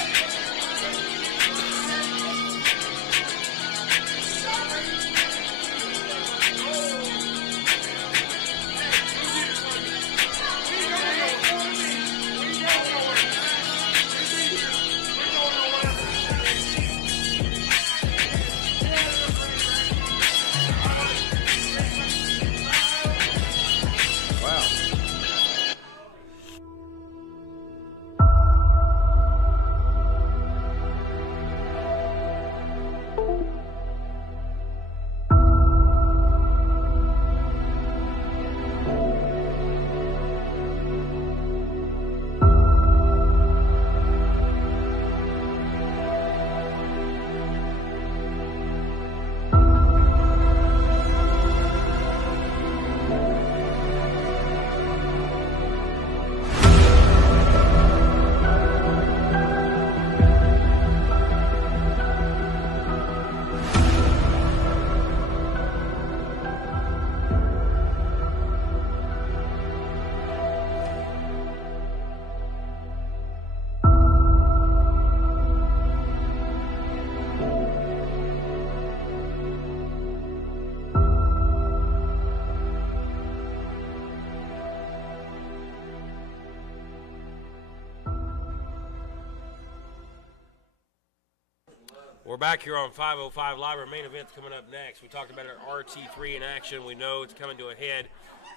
back here on 505 Live. Our main event's coming up next. We talked about our RT3 in action. We know it's coming to a head.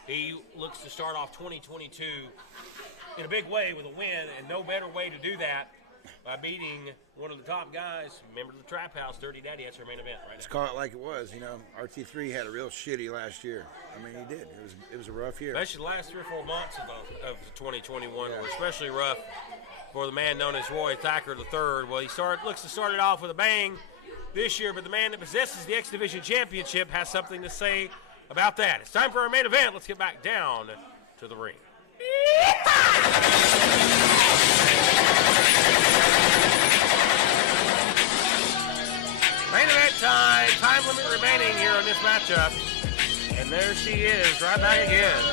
He looks to start off 2022 in a big way with a win, and no better way to do that by beating one of the top guys, member of the Trap House, Dirty Daddy. That's our main event right Let's now. call it like it was. You know, RT3 had a real shitty last year. I mean, he did. It was a rough year. Especially the last 3 or 4 months of 2021 were especially rough for the man known as Roy Thacker III. Well, he looks to start it off with a bang this year, but the man that possesses the X Division Championship has something to say about that. It's time for our main event. Let's get back down to the ring. Main event time. Time limit remaining here on this matchup. And there she is, right back again.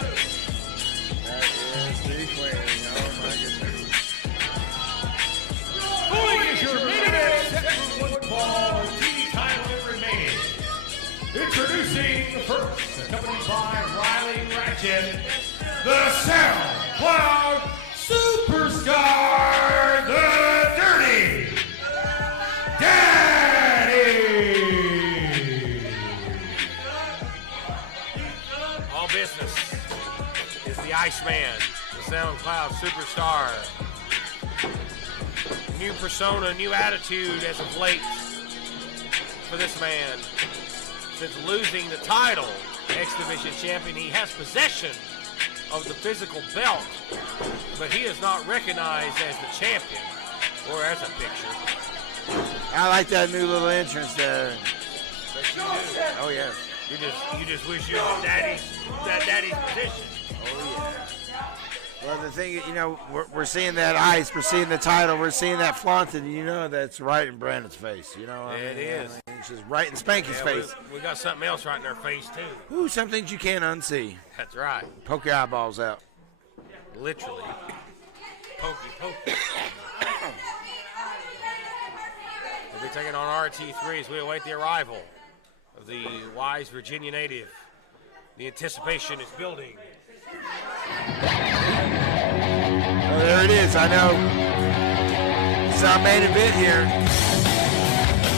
That is the queen. Oh, my goodness. Following is your main event, set for one fall, TV time limit remaining. Introducing the first, accompanied by Riley Ratchet, the SoundCloud Superstar, the Dirty Daddy. All business is the Iceman, the SoundCloud Superstar. New persona, new attitude as of late for this man. Since losing the title, X Division champion, he has possession of the physical belt, but he is not recognized as the champion or as a picture. I like that new little entrance there. But you do. Oh, yeah. You just wish you were daddy's position. Oh, yeah. Well, the thing, you know, we're seeing that ice, we're seeing the title, we're seeing that flaunted, you know, that's right in Brandon's face, you know. It is. I mean, it's just right in Spanky's face. We got something else right in our face, too. Ooh, some things you can't unsee. That's right. Poke your eyeballs out. Literally. Pokey. We'll be taking on RT3 as we await the arrival of the wise Virginia native. The anticipation is building. Oh, there it is, I know. This is our main event here.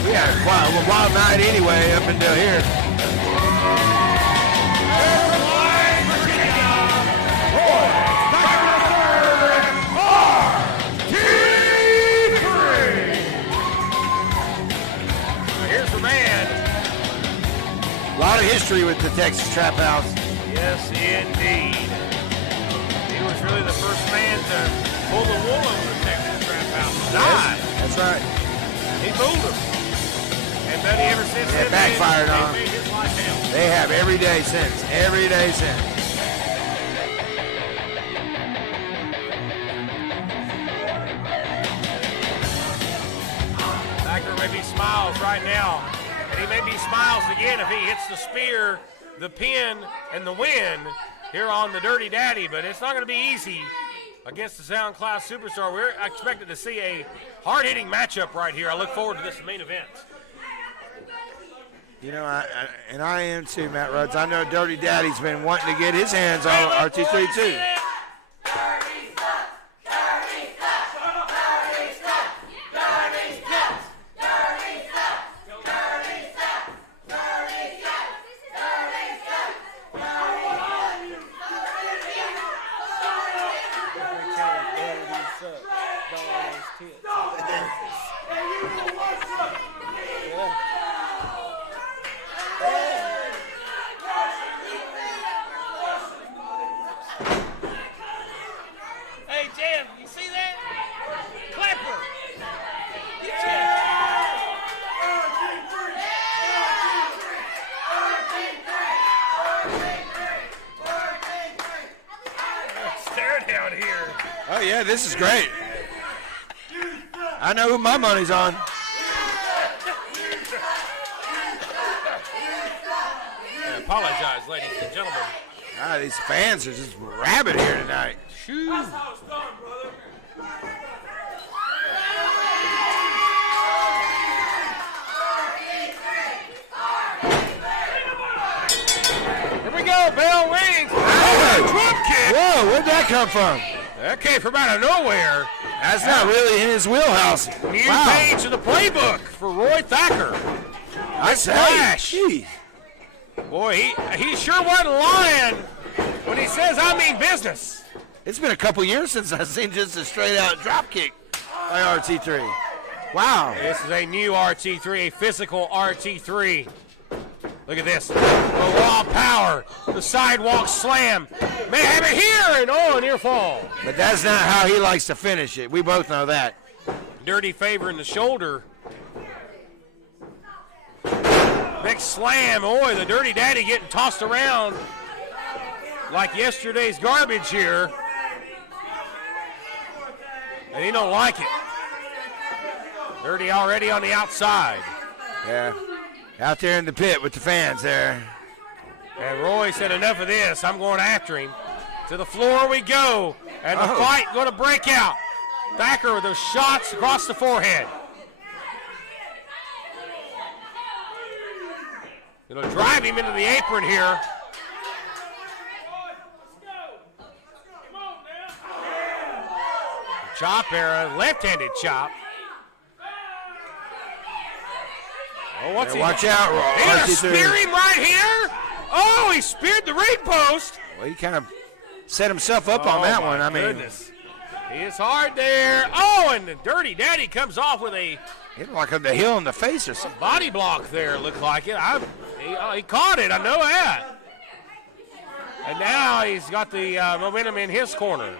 We had a wild night anyway up until here. Here's the man. A lot of history with the Texas Trap House. Yes, indeed. He was really the first man to pull the wool over the Texas Trap House. Died. That's right. He fooled him. And Buddy, ever since then, backfired on him. made his life hell. They have every day since. Every day since. Thacker maybe smiles right now. And he maybe smiles again if he hits the spear, the pin, and the win here on the Dirty Daddy. But it's not going to be easy against the SoundCloud Superstar. We're expected to see a hard-hitting matchup right here. I look forward to this main event. You know, I am too, Matt Rhodes. I know Dirty Daddy's been wanting to get his hands on RT3 too. Oh, yeah, this is great. I know who my money's on. I apologize, ladies and gentlemen. These fans are just rabid here tonight. Shoo. That's how it's done, brother. Here we go, bell rings. Oh, Drop kick. whoa, where'd that come from? That came from out of nowhere. That's not really in his wheelhouse. New Wow. page to the playbook for Roy Thacker. Nice splash. Jeez. Boy, he sure wasn't lying when he says I mean business. It's been a couple years since I've seen just a straight-out drop kick by RT3. Wow. This is a new RT3, a physical RT3. Look at this. The raw power. The sidewalk slam. May have it here and near fall. But that's not how he likes to finish it. We both know that. Dirty favor in the shoulder. Big slam. Boy, the Dirty Daddy getting tossed around like yesterday's garbage here. And he don't like it. Dirty already on the outside. Yeah. Out there in the pit with the fans there. And Roy said, enough of this. I'm going after him. To the floor we go. And the fight going to break out. Thacker with those shots across the forehead. Going to drive him into the apron here. Chop there, a left-handed chop. Oh, what's he? Watch out, He gonna RT3. spear him right here? Oh, he speared the ring post. Well, he kind of set himself up on that one. I mean, Goodness. He is hard there. Oh, and the Dirty Daddy comes off with a hit him like the heel in the face or something. body block there, looked like it. He caught it, I know that. And now he's got the momentum in his corner.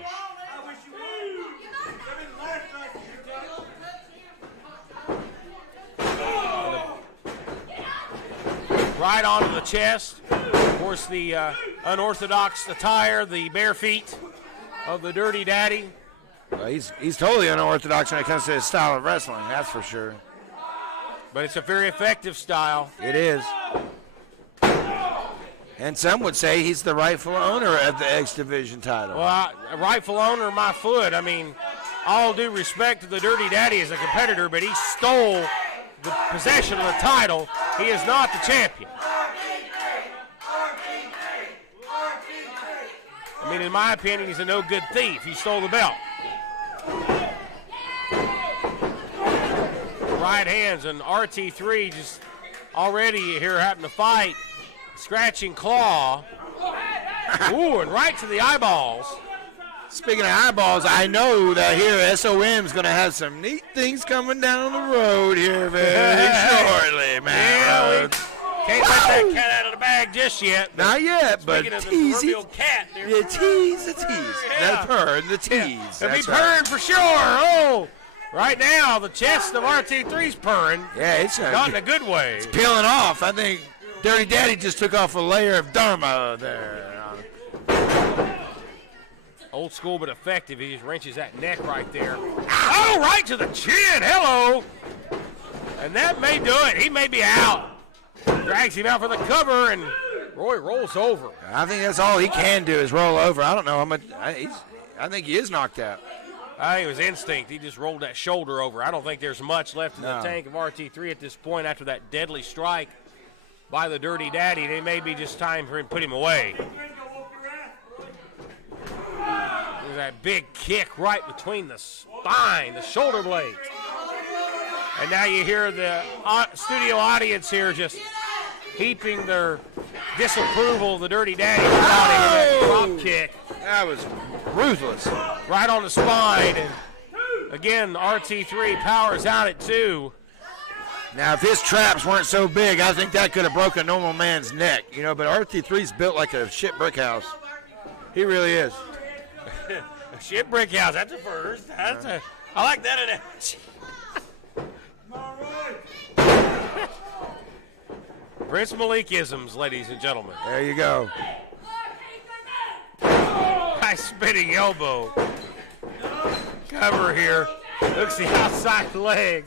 Right onto the chest. Of course, the unorthodox attire, the bare feet of the Dirty Daddy. Well, he's totally unorthodox when it comes to his style of wrestling, that's for sure. But it's a very effective style. It is. And some would say he's the rightful owner of the X Division title. Well, a rightful owner of my foot. I mean, all due respect to the Dirty Daddy as a competitor, but he stole the possession of the title. He is not the champion. I mean, in my opinion, he's a no good thief. He stole the belt. Right hands, and RT3 just already here having to fight. Scratching claw. Ooh, and right to the eyeballs. Speaking of eyeballs, I know that here SOM's going to have some neat things coming down the road here very shortly, man. Yeah, we can't let that cat out of the bag just yet. Not yet, but Speaking of the tease proverbial it. cat, there. The tease. Yeah. The purr, the tease. It'll be That's right. purring for sure. Oh, right now the chest of RT3's purring. Yeah, it's Not in a good way. peeling off. I think Dirty Daddy just took off a layer of Dharma there. Old school but effective. He just wrenches that neck right there. Oh, right to the chin. Hello. And that may do it. He may be out. Drags him out for the cover, and Roy rolls over. I think that's all he can do is roll over. I don't know how much. I think he is knocked out. I think it was instinct. He just rolled that shoulder over. I don't think there's much left in the No. tank of RT3 at this point after that deadly strike by the Dirty Daddy. It may be just time for him to put him away. There's that big kick right between the spine, the shoulder blades. And now you hear the studio audience here just heaping their disapproval of the Dirty Daddy. That drop kick That was ruthless. right on the spine. And again, RT3 powers out at 2. Now, if his traps weren't so big, I think that could have broken a normal man's neck. You know, but RT3's built like a shit brick house. He really is. Shit brick house. That's a first. I like that in it. Prince Malik-isms, ladies and gentlemen. There you go. Nice spinning elbow. Cover here. Looks the outside leg.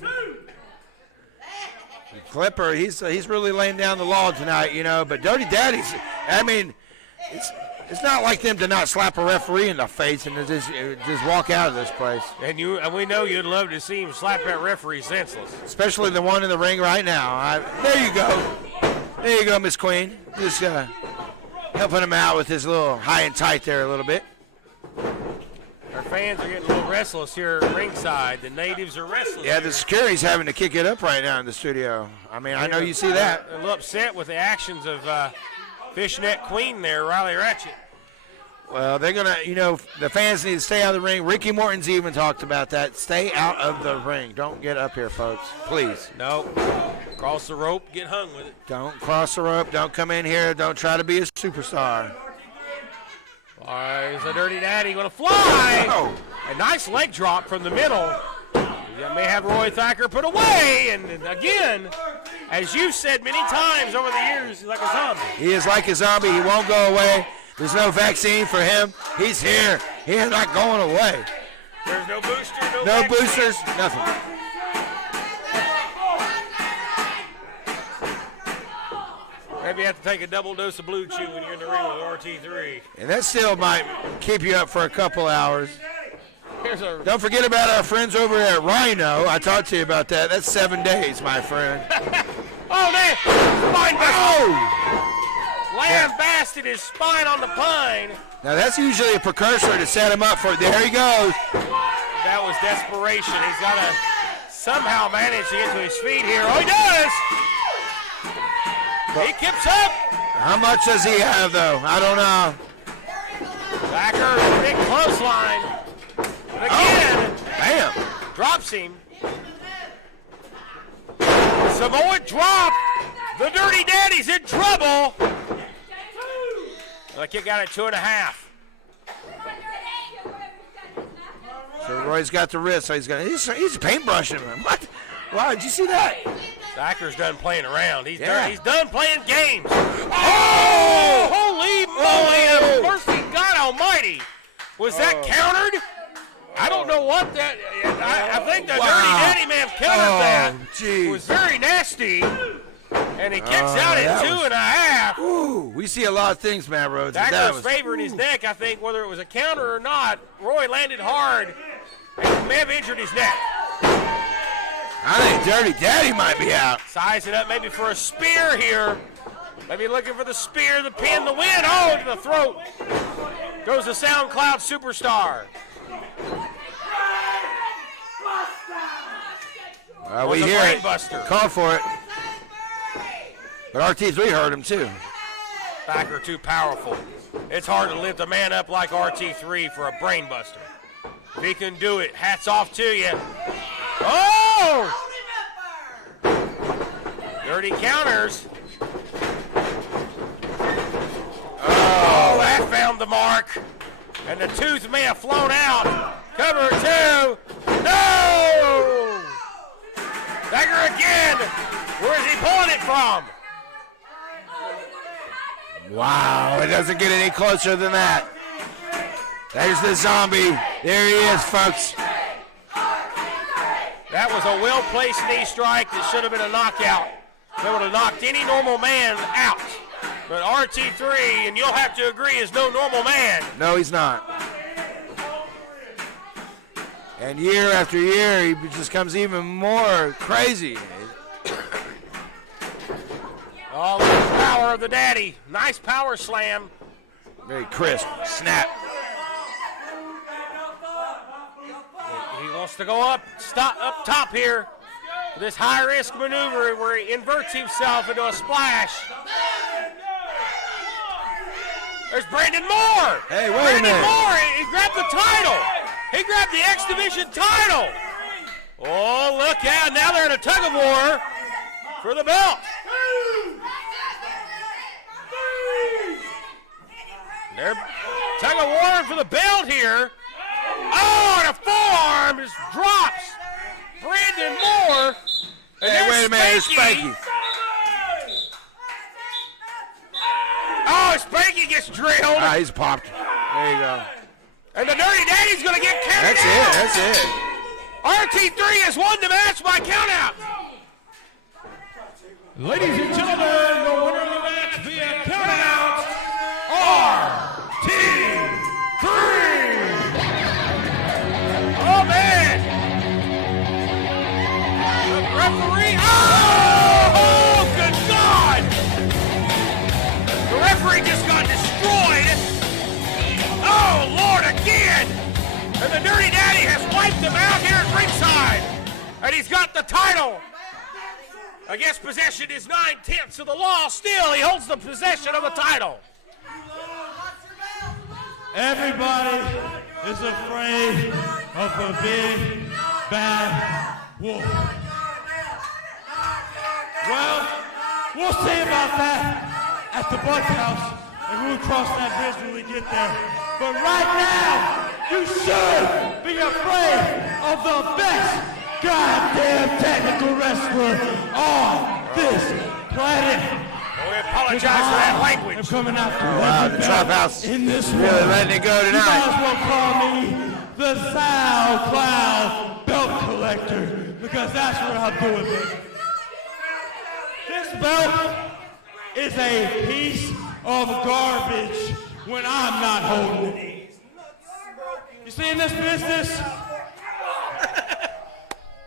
Clipper, he's really laying down the law tonight, you know. But Dirty Daddy's, I mean, it's not like them to not slap a referee in the face and just walk out of this place. And we know you'd love to see him slap that referee senseless. Especially the one in the ring right now. There you go. There you go, Miss Queen. Just helping him out with his little high and tight there a little bit. fans are getting a little restless here at ringside. The natives are restless. Yeah, here. the security's having to kick it up right now in the studio. I mean, I know you see that. A little upset with the actions of Fishnet Queen there, Riley Ratchet. Well, they're going to, the fans need to stay out of the ring. Ricky Morton's even talked about that. Stay out of the ring. Don't get up here, folks. Please. No. Cross the rope, get hung with it. Don't cross the rope. Don't come in here. Don't try to be a superstar. Is a Dirty Daddy going to fly? Oh. A nice leg drop from the middle. You may have Roy Thacker put away. And again, as you've said many times over the years, he's like a zombie. He is like a zombie. He won't go away. There's no vaccine for him. He's here. He is not going away. There's no booster, no No vaccine. boosters, nothing. Maybe you have to take a double dose of Blue Chew when you're in the ring with RT3. And that still might keep you up for a couple hours. Here's a Don't forget about our friends over at Rhino. I talked to you about that. That's 7 days, my friend. oh man, spine buster. Oh! Lambasted his spine on the pine. Now that's usually a precursor to set him up for. There he goes. That was desperation. He's got to somehow manage to get to his feet here. Oh, he does. He keeps up. How much does he have, though? I don't know. Thacker, big clothesline. And again, Bam. drops him. Samoa drop. The Dirty Daddy's in trouble. The kick out at 2.5. So Roy's got the wrist, so he's paintbrushing him. What? Wow, did you see that? Thacker's done playing around. He's Yeah. done playing games. Oh! Holy moly! Mercy God Almighty! Was that countered? I don't know what that. I think the Wow. Dirty Daddy may have countered that. Jeez. It was very nasty. And he kicks out at that 2.5. Ooh, we see a lot of things, Matt Rhodes. but that Thacker was was favoring his neck, I think, whether it was a counter or not. Roy landed hard and may have injured his neck. I think Dirty Daddy might be out. Size it up maybe for a spear here. Maybe looking for the spear, the pin, the win. Oh, to the throat. Goes the SoundCloud superstar. We Was a hear it. brainbuster. Call for it. But RT3 heard him too. Thacker too powerful. It's hard to lift a man up like RT3 for a brainbuster. If he can do it, hats off to you. Oh! Dirty counters. Oh, that found the mark. And the tooth may have flown out. Cover 2. No! Thacker again. Where is he pulling it from? Wow, it doesn't get any closer than that. There's the zombie. There he is, folks. That was a well-placed knee strike that should have been a knockout. That would have knocked any normal man out. But RT3, and you'll have to agree, is no normal man. No, he's not. And year after year, he just comes even more crazy. Oh, the power of the daddy. Nice power slam. Very crisp. Snap. He wants to go up top here. This high-risk maneuver where he inverts himself into a splash. There's Brandon Moore. Hey, wait a Brandon minute. Moore, he grabbed the title. He grabbed the X Division title. Oh, look out. Now they're in a tug of war for the belt. They're tug of war for the belt here. Oh, and a forearm just drops Brandon Moore. And Hey, wait a minute. It's Spanky. Spanky. Oh, Spanky gets drilled. Ah, he's popped. There you go. And the Dirty Daddy's going to get counted That's out. it. That's it. RT3 has won the match by countout. Ladies and gentlemen, the winner of the match via countout, RT3. Oh, man. The referee. Oh, good God. The referee just got destroyed. Oh, Lord, again. And the And he's got the title. Against possession is 9/10 of the law. Still, he holds the possession of the title. Everybody is afraid of a big, bad wolf. Well, we'll see about that at the Bunkhouse, and we'll cross that bridge when we get there. But right now, you should be afraid of the best goddamn technical wrestler on this planet. We apologize for that language. I'm coming after Wow, the Trap House in this really world. letting it go You tonight. might as well call me the SoundCloud belt collector, because that's what I'm doing, baby. This belt is a piece of garbage when I'm not holding it. You see, in this business,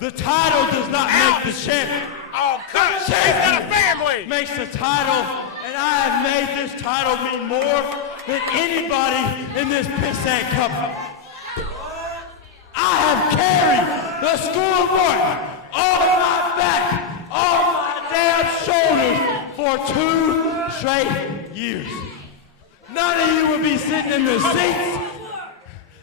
the title does not make the champion. Oh, cut it. He's got a family. Makes the title, and I have made this title mean more than anybody in this pissant company. I have carried the School of Morton on my back, on my damn shoulders for 2 straight years. None of you would be sitting in the seats,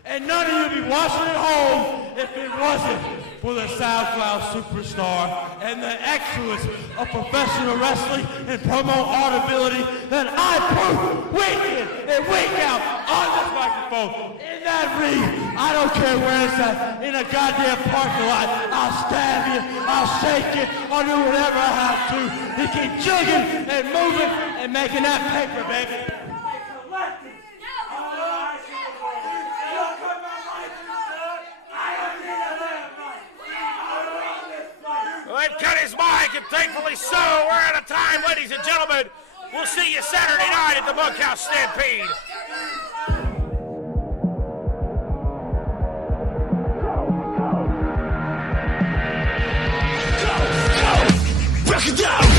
and none of you would be watching at home if it wasn't for the SoundCloud superstar and the excellence of professional wrestling and promo audibility that I prove week in and week out on this microphone. In that ring, I don't care where it's at, in a goddamn parking lot, I'll stab you, I'll shake you, I'll do whatever I have to to keep jugging and moving and making that paper, baby. Well, they've cut his mic, and thankfully so. We're out of time, ladies and gentlemen. We'll see you Saturday night at the Bunkhouse Stampede. Break it down.